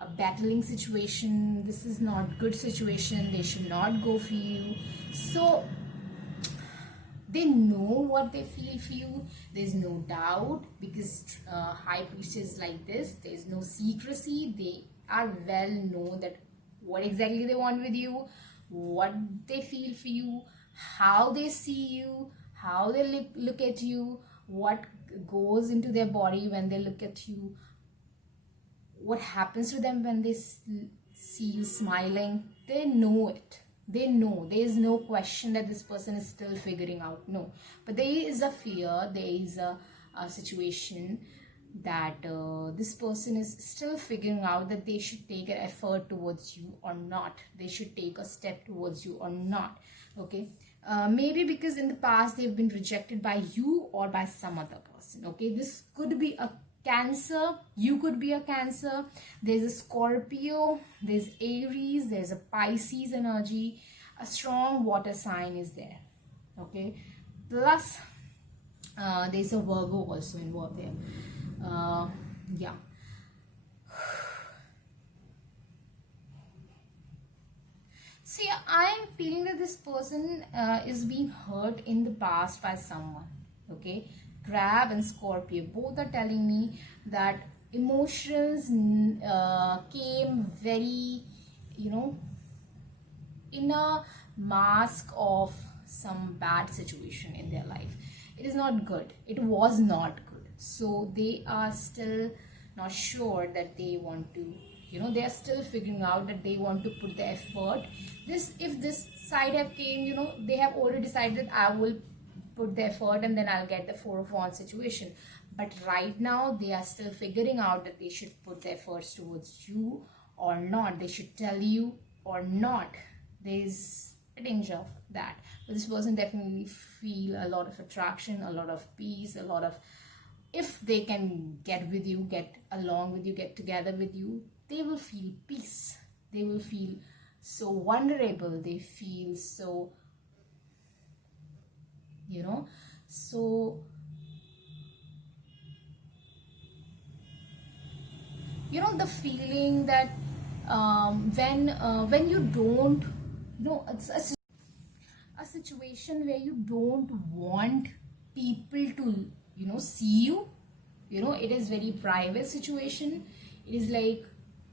a battling situation. This is not good situation. They should not go for you. So they know what they feel for you. There's no doubt, because High Priestess like this, there's no secrecy. They are well known that what exactly they want with you, what they feel for you, how they see you, how they look at you, what goes into their body when they look at you, what happens to them when they see you smiling. They know it. They know. There is no question that this person is still figuring out. No. But there is a fear, there is a situation that this person is still figuring out that they should take an effort towards you or not. They should take a step towards you or not. Okay. Maybe because in the past they've been rejected by you or by some other person. Okay, this could be a Cancer. You could be a Cancer. There's a Scorpio, there's Aries, there's a Pisces energy. A strong water sign is there. Okay, plus there's a Virgo also involved there. Yeah. See, I am feeling that this person is being hurt in the past by someone. Okay, Crab and Scorpio both are telling me that emotions came very, you know, in a mask of some bad situation in their life. It is not good. It was not good. So they are still not sure that they want to, you know, they are still figuring out that they want to put the effort. If this side have came, you know, they have already decided I will put the effort and then I'll get the 4 of Wands situation. But right now they are still figuring out that they should put their efforts towards you or not. They should tell you or not. There's a danger of that. But this person definitely feel a lot of attraction, a lot of peace, a lot of, if they can get with you, get along with you, get together with you, they will feel peace. They will feel so vulnerable. They feel so, you know, so, you know, the feeling that when you don't, you know, it's a situation where you don't want people to, you know, see you. You know, it is very private situation. It is like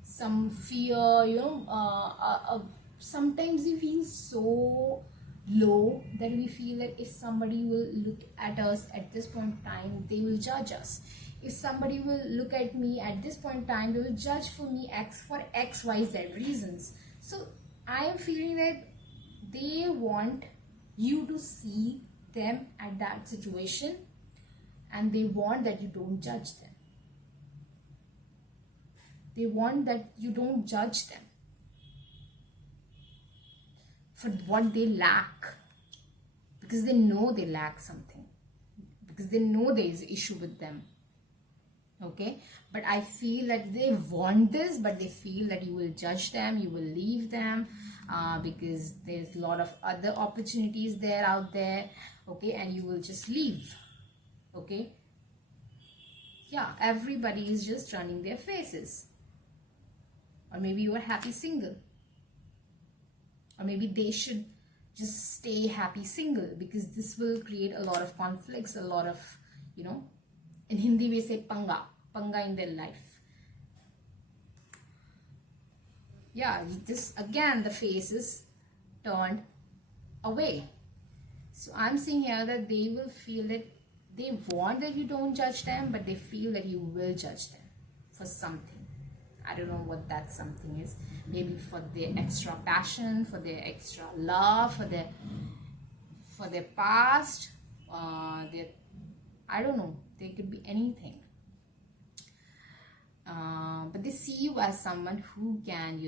some fear, you know, sometimes you feel so low, that we feel that if somebody will look at us at this point in time, they will judge us. If somebody will look at me at this point in time, they will judge for me for XYZ reasons. So I am feeling that they want you to see them at that situation, and they want that you don't judge them. They want that you don't judge them for what they lack, because they know they lack something, because they know there is an issue with them. Okay, but I feel that they want this, but they feel that you will judge them, you will leave them, because there's a lot of other opportunities there out there. Okay, and you will just leave. Okay, yeah, everybody is just running their faces. Or maybe you are happy single, or maybe they should just stay happy single, because this will create a lot of conflicts, a lot of, in Hindi we say panga in their life. Yeah, just again the face is turned away. So I'm seeing here that they will feel that they want that you don't judge them, but they feel that you will judge them for something. I don't know what that something is. Maybe for their extra passion, for their extra love, for their past, I don't know. There could be anything. But they see you as someone who can,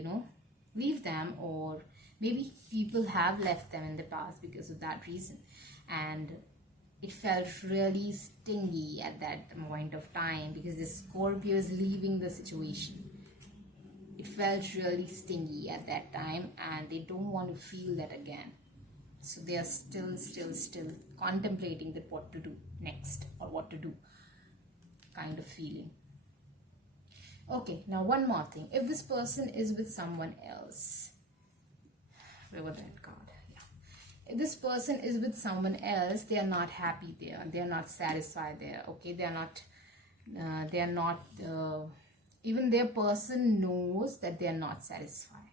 leave them, or maybe people have left them in the past because of that reason. And it felt really stingy at that point of time, because the Scorpio is leaving the situation. It felt really stingy at that time, and they don't want to feel that again. So they are still contemplating that what to do next, or what to do kind of feeling. Okay, now one more thing. If this person is with someone else, where was that card? Yeah. If this person is with someone else, they are not happy there, they are not satisfied there. Okay, they are not even their person knows that they are not satisfied.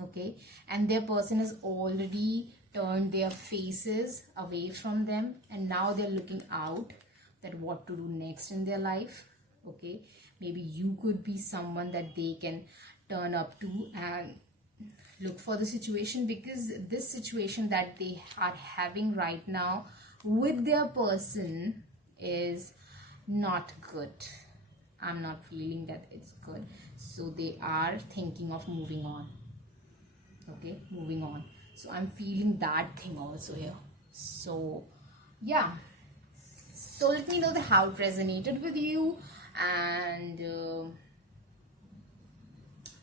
Okay, and their person has already turned their faces away from them, and now they're looking out that what to do next in their life. Okay, maybe you could be someone that they can turn up to and look for the situation, because this situation that they are having right now with their person is not good. I'm not feeling that it's good. So they are thinking of moving on. Okay, moving on. So I'm feeling that thing also here. So yeah, so let me know how it resonated with you, and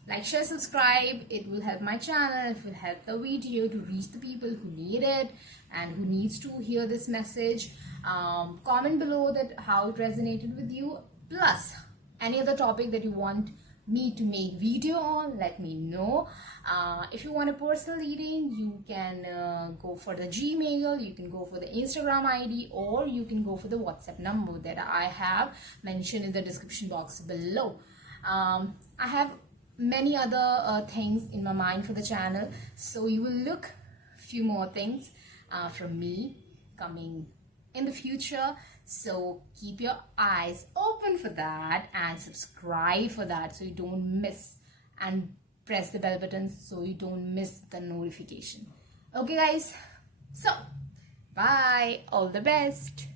like, share, subscribe. It will help my channel, it will help the video to reach the people who need it and who needs to hear this message. Comment below that how it resonated with you, plus any other topic that you want me to make video on, let me know. If you want a personal reading, you can go for the Gmail, you can go for the Instagram ID, or you can go for the WhatsApp number that I have mentioned in the description box below. I have many other things in my mind for the channel, so you will look few more things from me coming in the future. So keep your eyes open for that, and subscribe for that so you don't miss, and press the bell button so you don't miss the notification. Okay guys, so bye, all the best.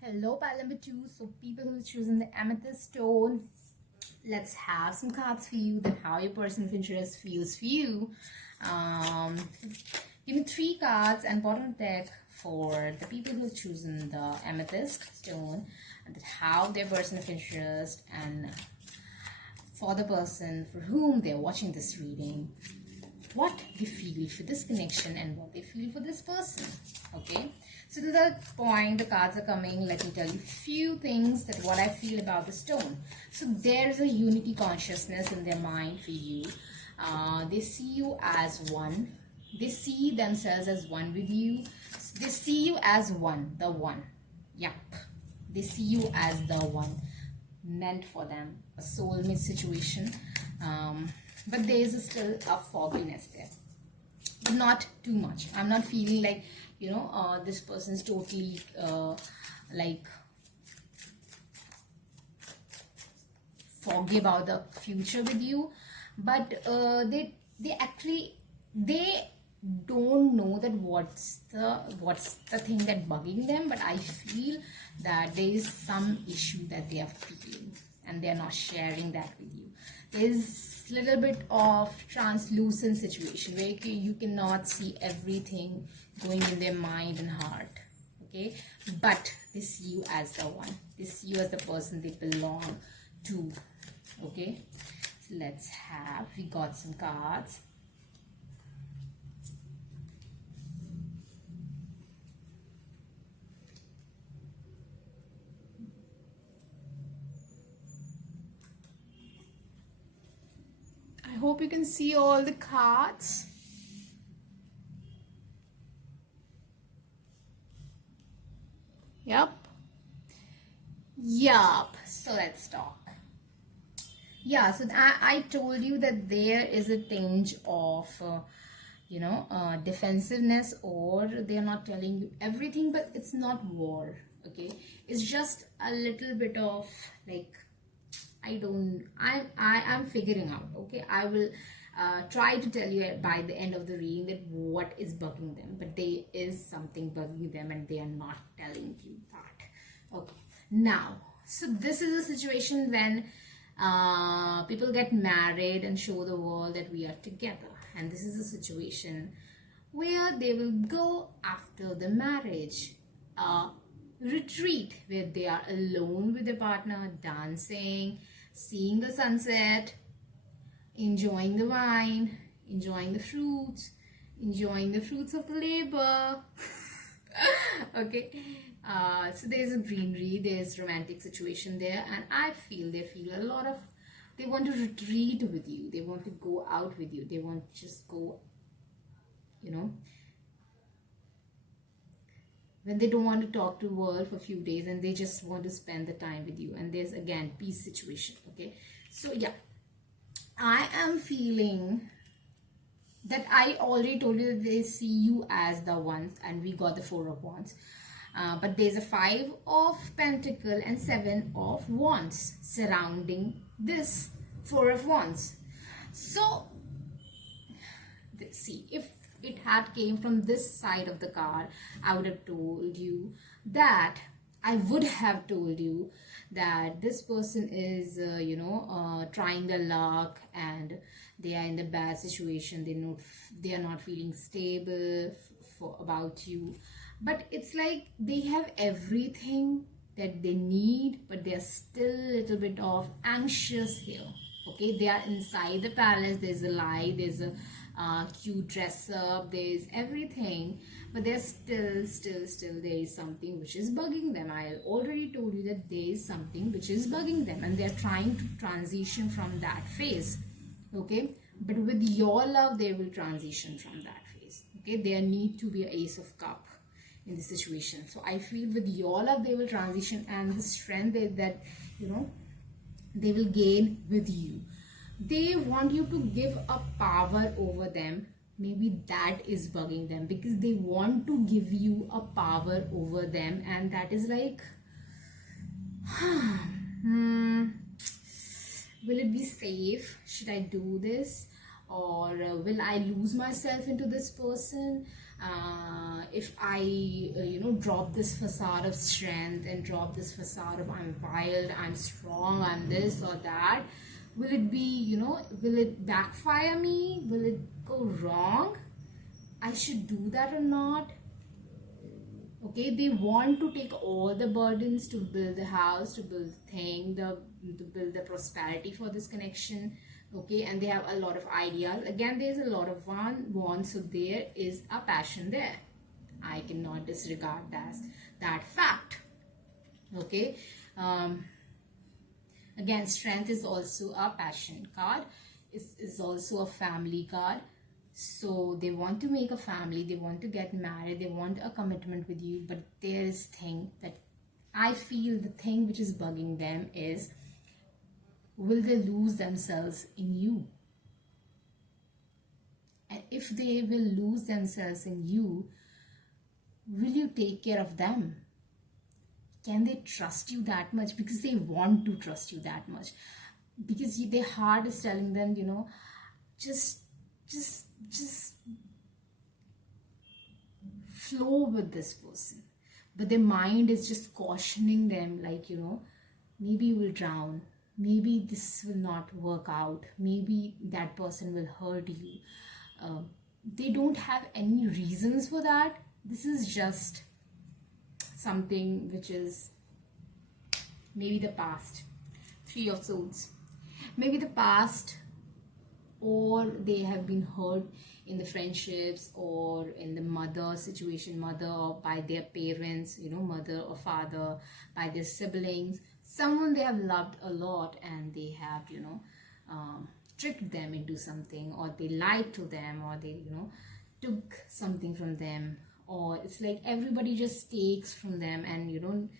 Hello, pile number 2. So people who chosen the amethyst stone, let's have some cards for you, that how your person of interest feels for you. Give me 3 cards and bottom deck for the people who have chosen the amethyst stone, and that how their person of interest, and for the person for whom they're watching this reading, what they feel for this connection and what they feel for this person. Okay, so to that point the cards are coming. Let me tell you few things that what I feel about the stone. So there's a unity consciousness in their mind for you. They see you as one. They see themselves as one with you. They see you as one, the one. Yep, they see you as the one meant for them, a soulmate situation. But there is still a fogginess there. not too much. I'm not feeling like, this person's totally like foggy about the future with you, but they actually, they don't know that what's the thing that bugging them. But I feel that there is some issue that they are feeling and they are not sharing that with you. There's little bit of translucent situation where you cannot see everything going in their mind and heart. Okay, but they see you as the one, they see you as the person they belong to. Okay, so we got some cards. I hope you can see all the cards. Yep. So let's talk. Yeah, so I told you that there is a tinge of defensiveness, or they are not telling you everything, but it's not war. Okay, it's just a little bit of like, I'm figuring out. Okay, I will try to tell you by the end of the reading that what is bugging them, but there is something bugging them and they are not telling you that. Okay, now, so this is a situation when people get married and show the world that we are together, and this is a situation where they will go after the marriage, retreat where they are alone with their partner, dancing, seeing the sunset, enjoying the wine, enjoying the fruits of the labor. Okay, so there's a greenery, there's romantic situation there, and I feel they feel a lot of, they want to retreat with you, they want to go out with you, they want to just go, when they don't want to talk to the world for a few days and they just want to spend the time with you, and there's again peace situation. Okay, so yeah, I am feeling that I already told you that they see you as the ones, and we got the 4 of Wands. But there's a 5 of Pentacle and 7 of Wands surrounding this 4 of Wands. So, see, if it had came from this side of the card, I would have told you that, I would have told you that this person is, trying their luck, and they are in the bad situation. They are not feeling stable about you. But it's like they have everything that they need, but they are still a little bit of anxious here. Okay, they are inside the palace. There's a light. There's a cute dress up, there's everything, but there's still there is something which is bugging them. I already told you that there is something which is bugging them, and they're trying to transition from that phase. Okay, but with your love they will transition from that phase. Okay, there need to be an Ace of Cup in this situation. So I feel with your love they will transition, and the strength that they will gain with you. They want you to give a power over them. Maybe that is bugging them, because they want to give you a power over them, and that is like, will it be safe? Should I do this? Or will I lose myself into this person? If I, drop this facade of strength and drop this facade of I'm wild, I'm strong, I'm this or that, will it be, will it backfire me? Will it go wrong? I should do that or not? Okay, they want to take all the burdens to build the house, to build to build the prosperity for this connection. Okay, and they have a lot of ideas. Again, there's a lot of want, so there is a passion there. I cannot disregard that fact. Okay, again, strength is also a passion card. It's also a family card. So they want to make a family, they want to get married, they want a commitment with you, but there is thing that I feel, the thing which is bugging them is, will they lose themselves in you? And if if they will lose themselves in you, will you take care of them? Can they trust you that much? Because they want to trust you that much, because their heart is telling them, just just flow with this person, but their mind is just cautioning them, like, maybe you will drown, maybe this will not work out, maybe that person will hurt you. They don't have any reasons for that. This is just something which is maybe the past. Three of Swords, maybe the past, or they have been hurt in the friendships or in the mother situation, mother or by their parents, mother or father, by their siblings, someone they have loved a lot, and they have tricked them into something, or they lied to them, or they took something from them, or it's like everybody just takes from them, and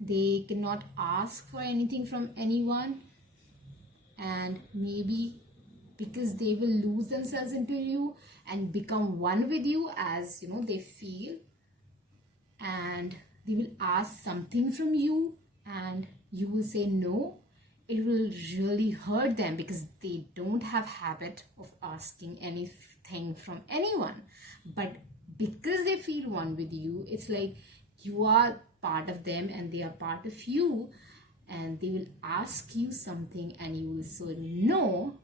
they cannot ask for anything from anyone. And maybe because they will lose themselves into you and become one with you, as they feel, and they will ask something from you and you will say no, it will really hurt them, because they don't have habit of asking anything from anyone. But because they feel one with you, it's like you are part of them and they are part of you, and they will ask you something and you will say no.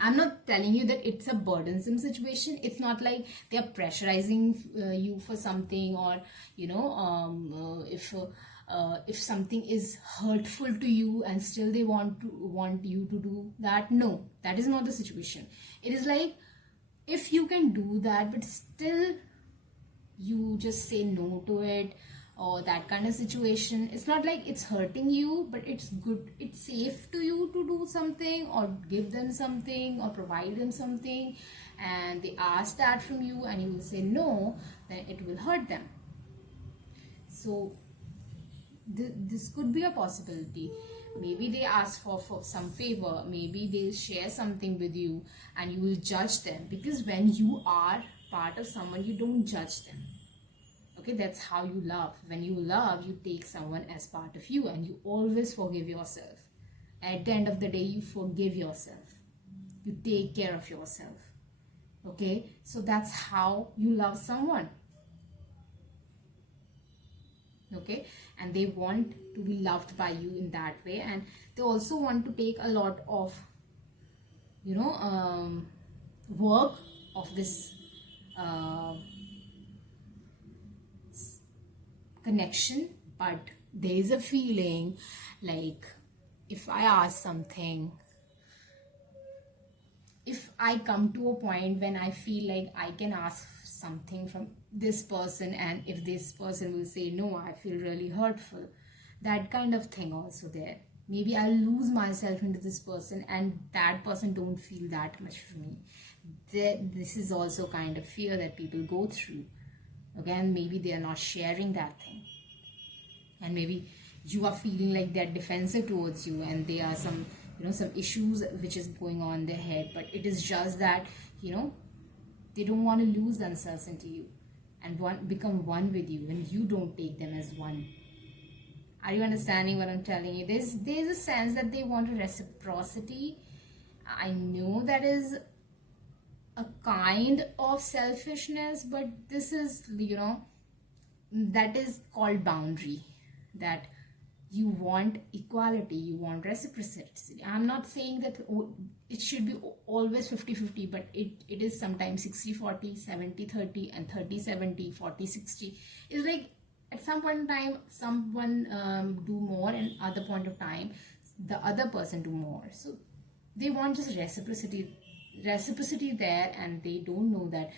I'm not telling you that it's a burdensome situation. It's not like they are pressurizing you for something, or if something is hurtful to you and still they want you to do that. No, that is not the situation. It is like, if you can do that but still you just say no to it, or that kind of situation, it's not like it's hurting you, but it's good, it's safe to you to do something or give them something or provide them something, and they ask that from you and you will say no, then it will hurt them. So this could be a possibility. Maybe they ask for some favor, maybe they'll share something with you and you will judge them, because when you are part of someone, you don't judge them. Okay, that's how you love. When you love, you take someone as part of you, and you always forgive yourself. At the end of the day, you forgive yourself. You take care of yourself. Okay, so that's how you love someone. Okay, and they want to be loved by you in that way, and they also want to take a lot of work of this connection. But there is a feeling like, if I ask something, if I come to a point when I feel like I can ask something from this person, and if this person will say no, I feel really hurtful. That kind of thing also there. Maybe I'll lose myself into this person and that person don't feel that much for me. This is also kind of fear that people go through. Again, maybe they are not sharing that thing, and maybe you are feeling like they're defensive towards you, and there are some some issues which is going on in their head, but it is just that they don't want to lose themselves into you and become one with you, and you don't take them as one. Are you understanding what I'm telling you? There's a sense that they want a reciprocity. I know that is a kind of selfishness, but this is that is called boundary, that you want equality, you want reciprocity. I'm not saying that it should be always 50-50, but it is sometimes 60-40, 70-30, and 30-70, 40-60. It's like at some point in time someone do more, and other point of time the other person do more. So they want just reciprocity there, and they don't know that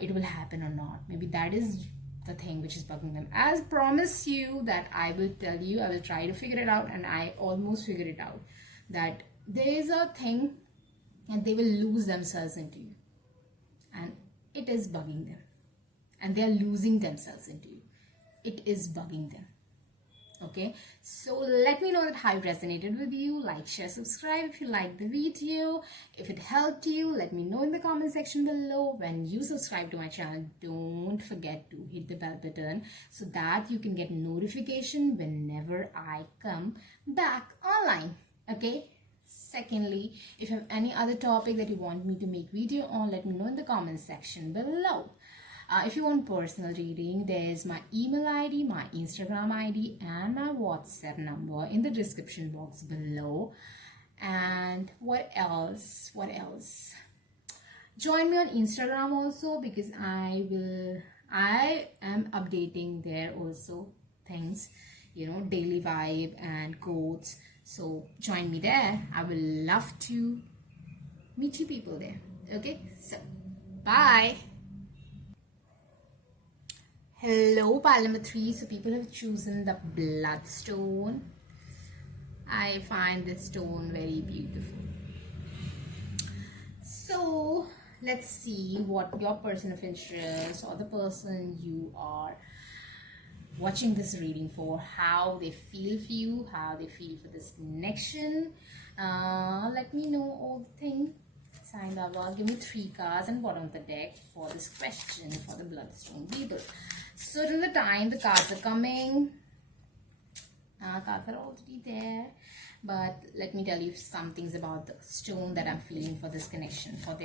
it will happen or not. Maybe that is the thing which is bugging them. As promise you that I will tell you, I will try to figure it out, and I almost figured it out, that there is a thing and they will lose themselves into you, and it is bugging them, and they are losing themselves into you. It is bugging them. Okay, so let me know that how it resonated with you. Like, share, subscribe if you liked the video. If it helped you, let me know in the comment section below. When you subscribe to my channel, don't forget to hit the bell button so that you can get notification whenever I come back online. Okay, secondly, if you have any other topic that you want me to make video on, let me know in the comment section below. If you want personal reading, there's my email ID, my Instagram ID, and my WhatsApp number in the description box below. And what else? What else? Join me on Instagram also, because I am updating there also things, daily vibe and quotes. So join me there. I will love to meet you people there. Okay, so bye. Hello, pile number 3. So people have chosen the bloodstone. I find this stone very beautiful. So let's see what your person of interest or the person you are watching this reading for, how they feel for you, how they feel for this connection. Let me know all the things. Sign Baba, give me 3 cards and bottom of the deck for this question for the bloodstone people. So till the time the cards are coming, cards are already there, but let me tell you some things about the stone that I'm feeling for this connection, for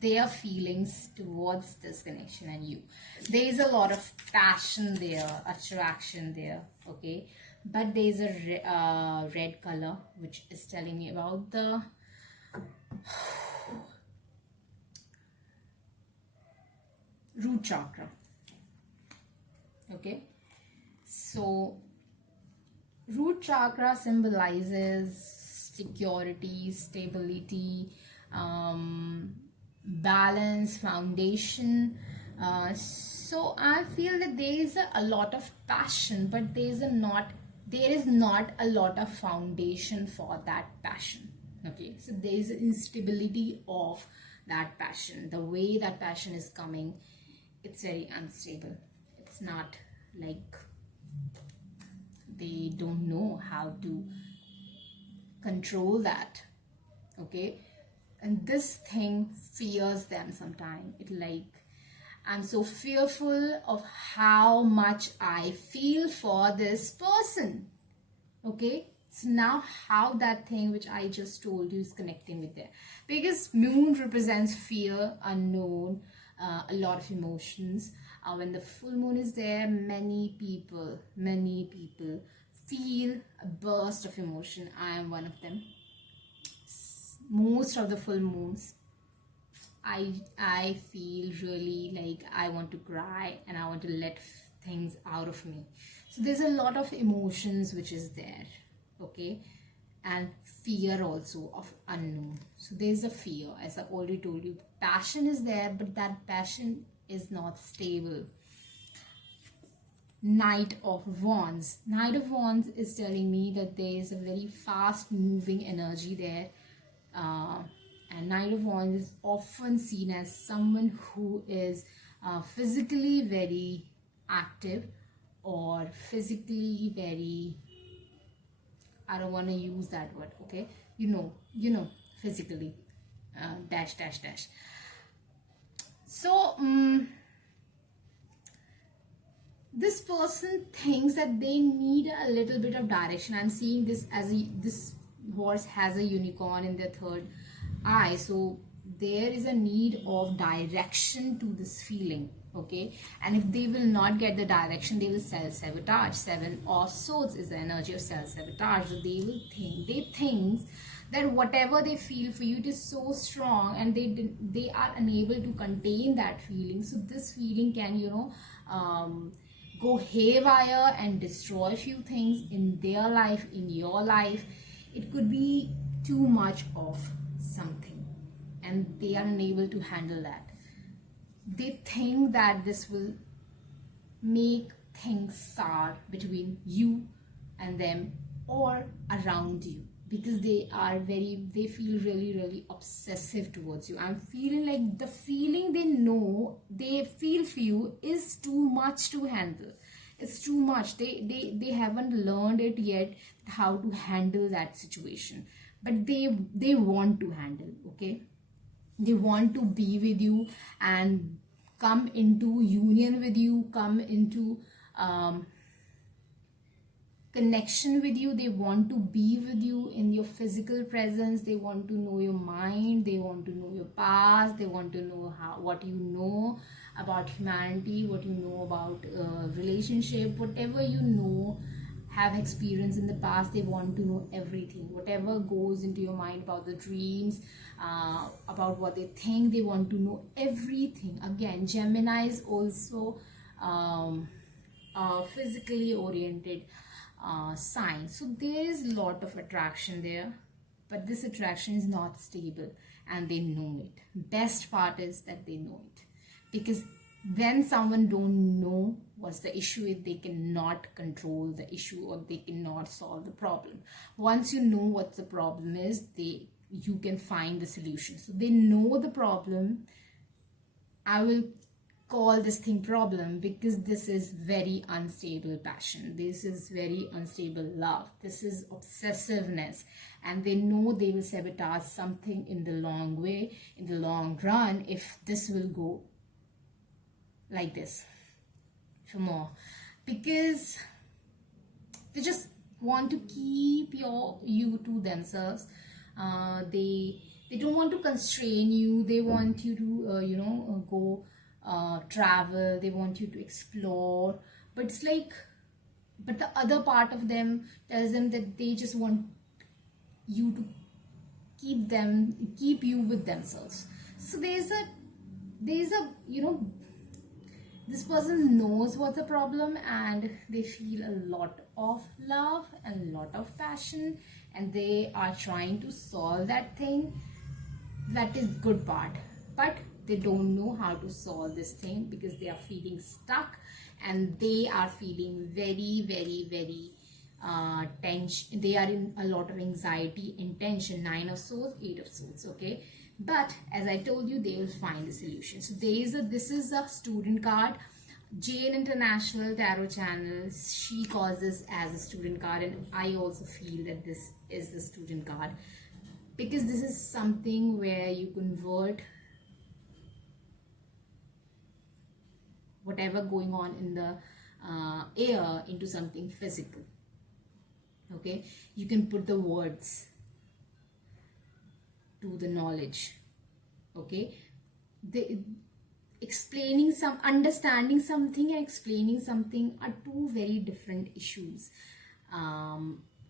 their feelings towards this connection and you. There is a lot of passion there, attraction there, okay, but there is a red color which is telling me about the root chakra. Okay, so root chakra symbolizes security, stability, balance, foundation. So I feel that there is a lot of passion, but there is not a lot of foundation for that passion. Okay, so there is instability of that passion. The way that passion is coming, it's very unstable. It's not like they don't know how to control that. Okay, and this thing fears them sometimes. It like, I'm so fearful of how much I feel for this person. Okay, so now how that thing which I just told you is connecting with there, because moon represents fear, unknown, a lot of emotions. When the full moon is there, many people feel a burst of emotion. I am one of them. Most of the full moons, I feel really like I want to cry and I want to let things out of me. So there's a lot of emotions which is there, okay, and fear also of unknown. So there's a fear, as I already told you. Passion is there, but that passion is not stable. Knight of Wands. Knight of Wands is telling me that there is a very fast moving energy there. And Knight of Wands is often seen as someone who is physically very active, or physically very, I don't want to use that word, okay, you know, physically, dash dash dash. So this person thinks that they need a little bit of direction. I'm seeing this as this horse has a unicorn in their third eye, so there is a need of direction to this feeling, okay, and if they will not get the direction, they will self-sabotage. 7 of Swords is the energy of self-sabotage. So they think that whatever they feel for you, it is so strong, and they are unable to contain that feeling. So this feeling can, go haywire and destroy a few things in their life, in your life. It could be too much of something, and they are unable to handle that. They think that this will make things sour between you and them, or around you, because they feel really obsessive towards you. I'm feeling like the feeling they know they feel for you is too much to handle. it's too much. They haven't learned it yet, how to handle that situation, but they want to handle. Okay, they want to be with you and come into union with you, come into connection with you. They want to be with you in your physical presence. They want to know your mind, they want to know your past, they want to know what you know about humanity, what you know about relationship, whatever you know, have experience in the past. They want to know everything, whatever goes into your mind about the dreams, about what they think. They want to know everything. Again, Gemini is also physically oriented sign, so there is a lot of attraction there, but this attraction is not stable, and they know it. Best part is that they know it, because when someone don't know what's the issue is, they cannot control the issue, or they cannot solve the problem. Once you know what the problem is, you can find the solution. So they know the problem. I will call this thing problem because this is very unstable passion, this is very unstable love, this is obsessiveness, and they know they will sabotage something in the long way, in the long run, if this will go like this for more, because they just want to keep you to themselves. They don't want to constrain you. They want you to go travel. They want you to explore, but it's like, but the other part of them tells them that they just want you to keep you with themselves. So there's a this person knows what's the problem, and they feel a lot of love and a lot of passion, and they are trying to solve that thing. That is good part, but they don't know how to solve this thing because they are feeling stuck, and they are feeling very, very, very tension. They are in a lot of anxiety and tension. 9 of Swords, 8 of Swords. Okay, but as I told you, they will find the solution. So this is a student card. Jane International Tarot Channel, she calls this as a student card, and I also feel that this is the student card, because this is something where you convert whatever going on in the air into something physical. Okay, you can put the words to the knowledge. Okay, understanding something and explaining something are two very different issues.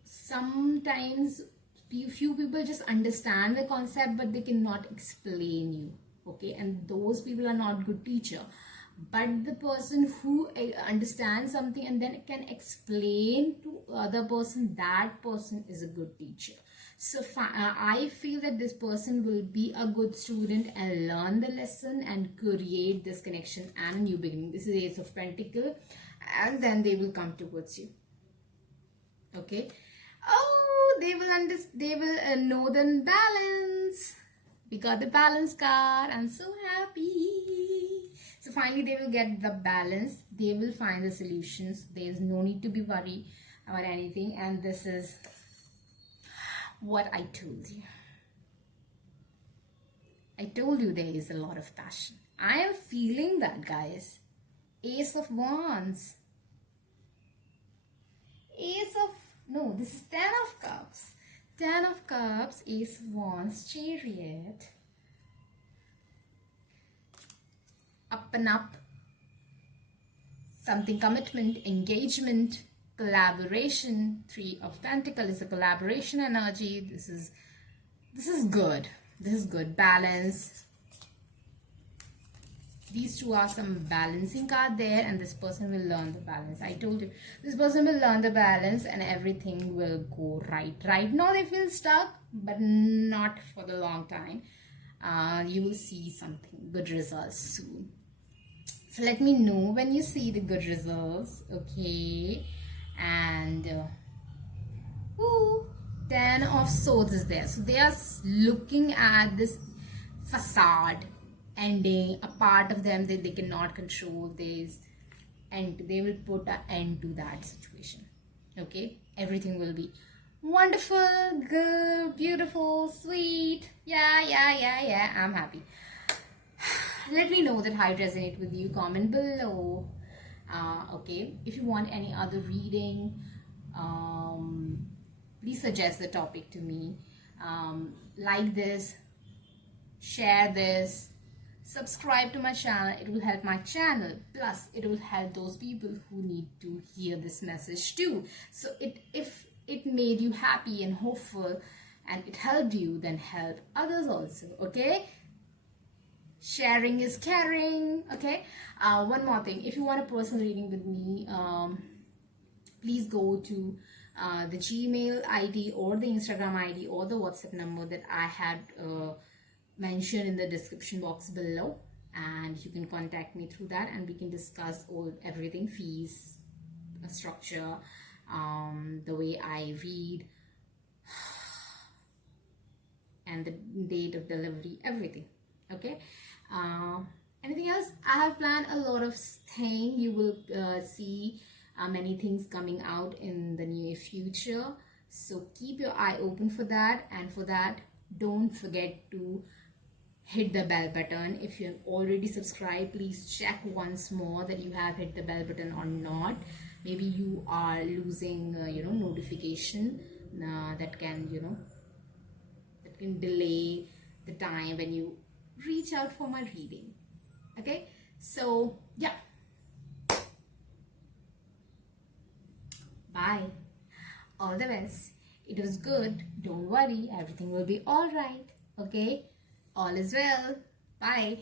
Sometimes few people just understand the concept, but they cannot explain you. Okay, and those people are not good teacher. But the person who understands something and then can explain to other person, that person is a good teacher. So I feel that this person will be a good student and learn the lesson and create this connection and a new beginning. This is Ace of Pentacles, and then they will come towards you. Okay. Oh, they will know the balance. We got the balance card. I'm so happy. So finally they will get the balance. They will find the solutions. There is no need to be worried about anything. And this is what I told you. I told you there is a lot of passion. I am feeling that, guys. Ace of Wands. This is 10 of Cups. 10 of Cups, Ace of Wands, Chariot. Up and up. Something, commitment, engagement, collaboration. 3 of Pentacles is a collaboration energy. This is good. This is good. Balance. These two are some balancing card there, and this person will learn the balance. I told you, this person will learn the balance and everything will go right. Right now they feel stuck, but not for the long time. You will see something, good results soon. So let me know when you see the good results, okay? And 10 of Swords is there. So they are looking at this facade ending, a part of them that they cannot control. There's end. They will put an end to that situation. Okay, everything will be wonderful, good, beautiful, sweet. Yeah. I'm happy. Let me know that how it resonates with you. Comment below. Okay, if you want any other reading, please suggest the topic to me. Like this, share this, subscribe to my channel. It will help my channel, plus it will help those people who need to hear this message too. So if it made you happy and hopeful and it helped you, then help others also. Okay, sharing is caring. Okay, one more thing, if you want a personal reading with me, please go to the Gmail ID or the Instagram ID or the WhatsApp number that I had mentioned in the description box below, and you can contact me through that, and we can discuss everything, fees, structure, the way I read, and the date of delivery, everything. Okay, anything else? I have planned a lot of things. You will see many things coming out in the near future, so keep your eye open for that. And for that, don't forget to hit the bell button. If you have already subscribed, please check once more that you have hit the bell button or not. Maybe you are losing notification that can that can delay the time when you reach out for my reading. Okay, so yeah, bye, all the best. It was good, don't worry, everything will be all right. Okay, all is well. Bye.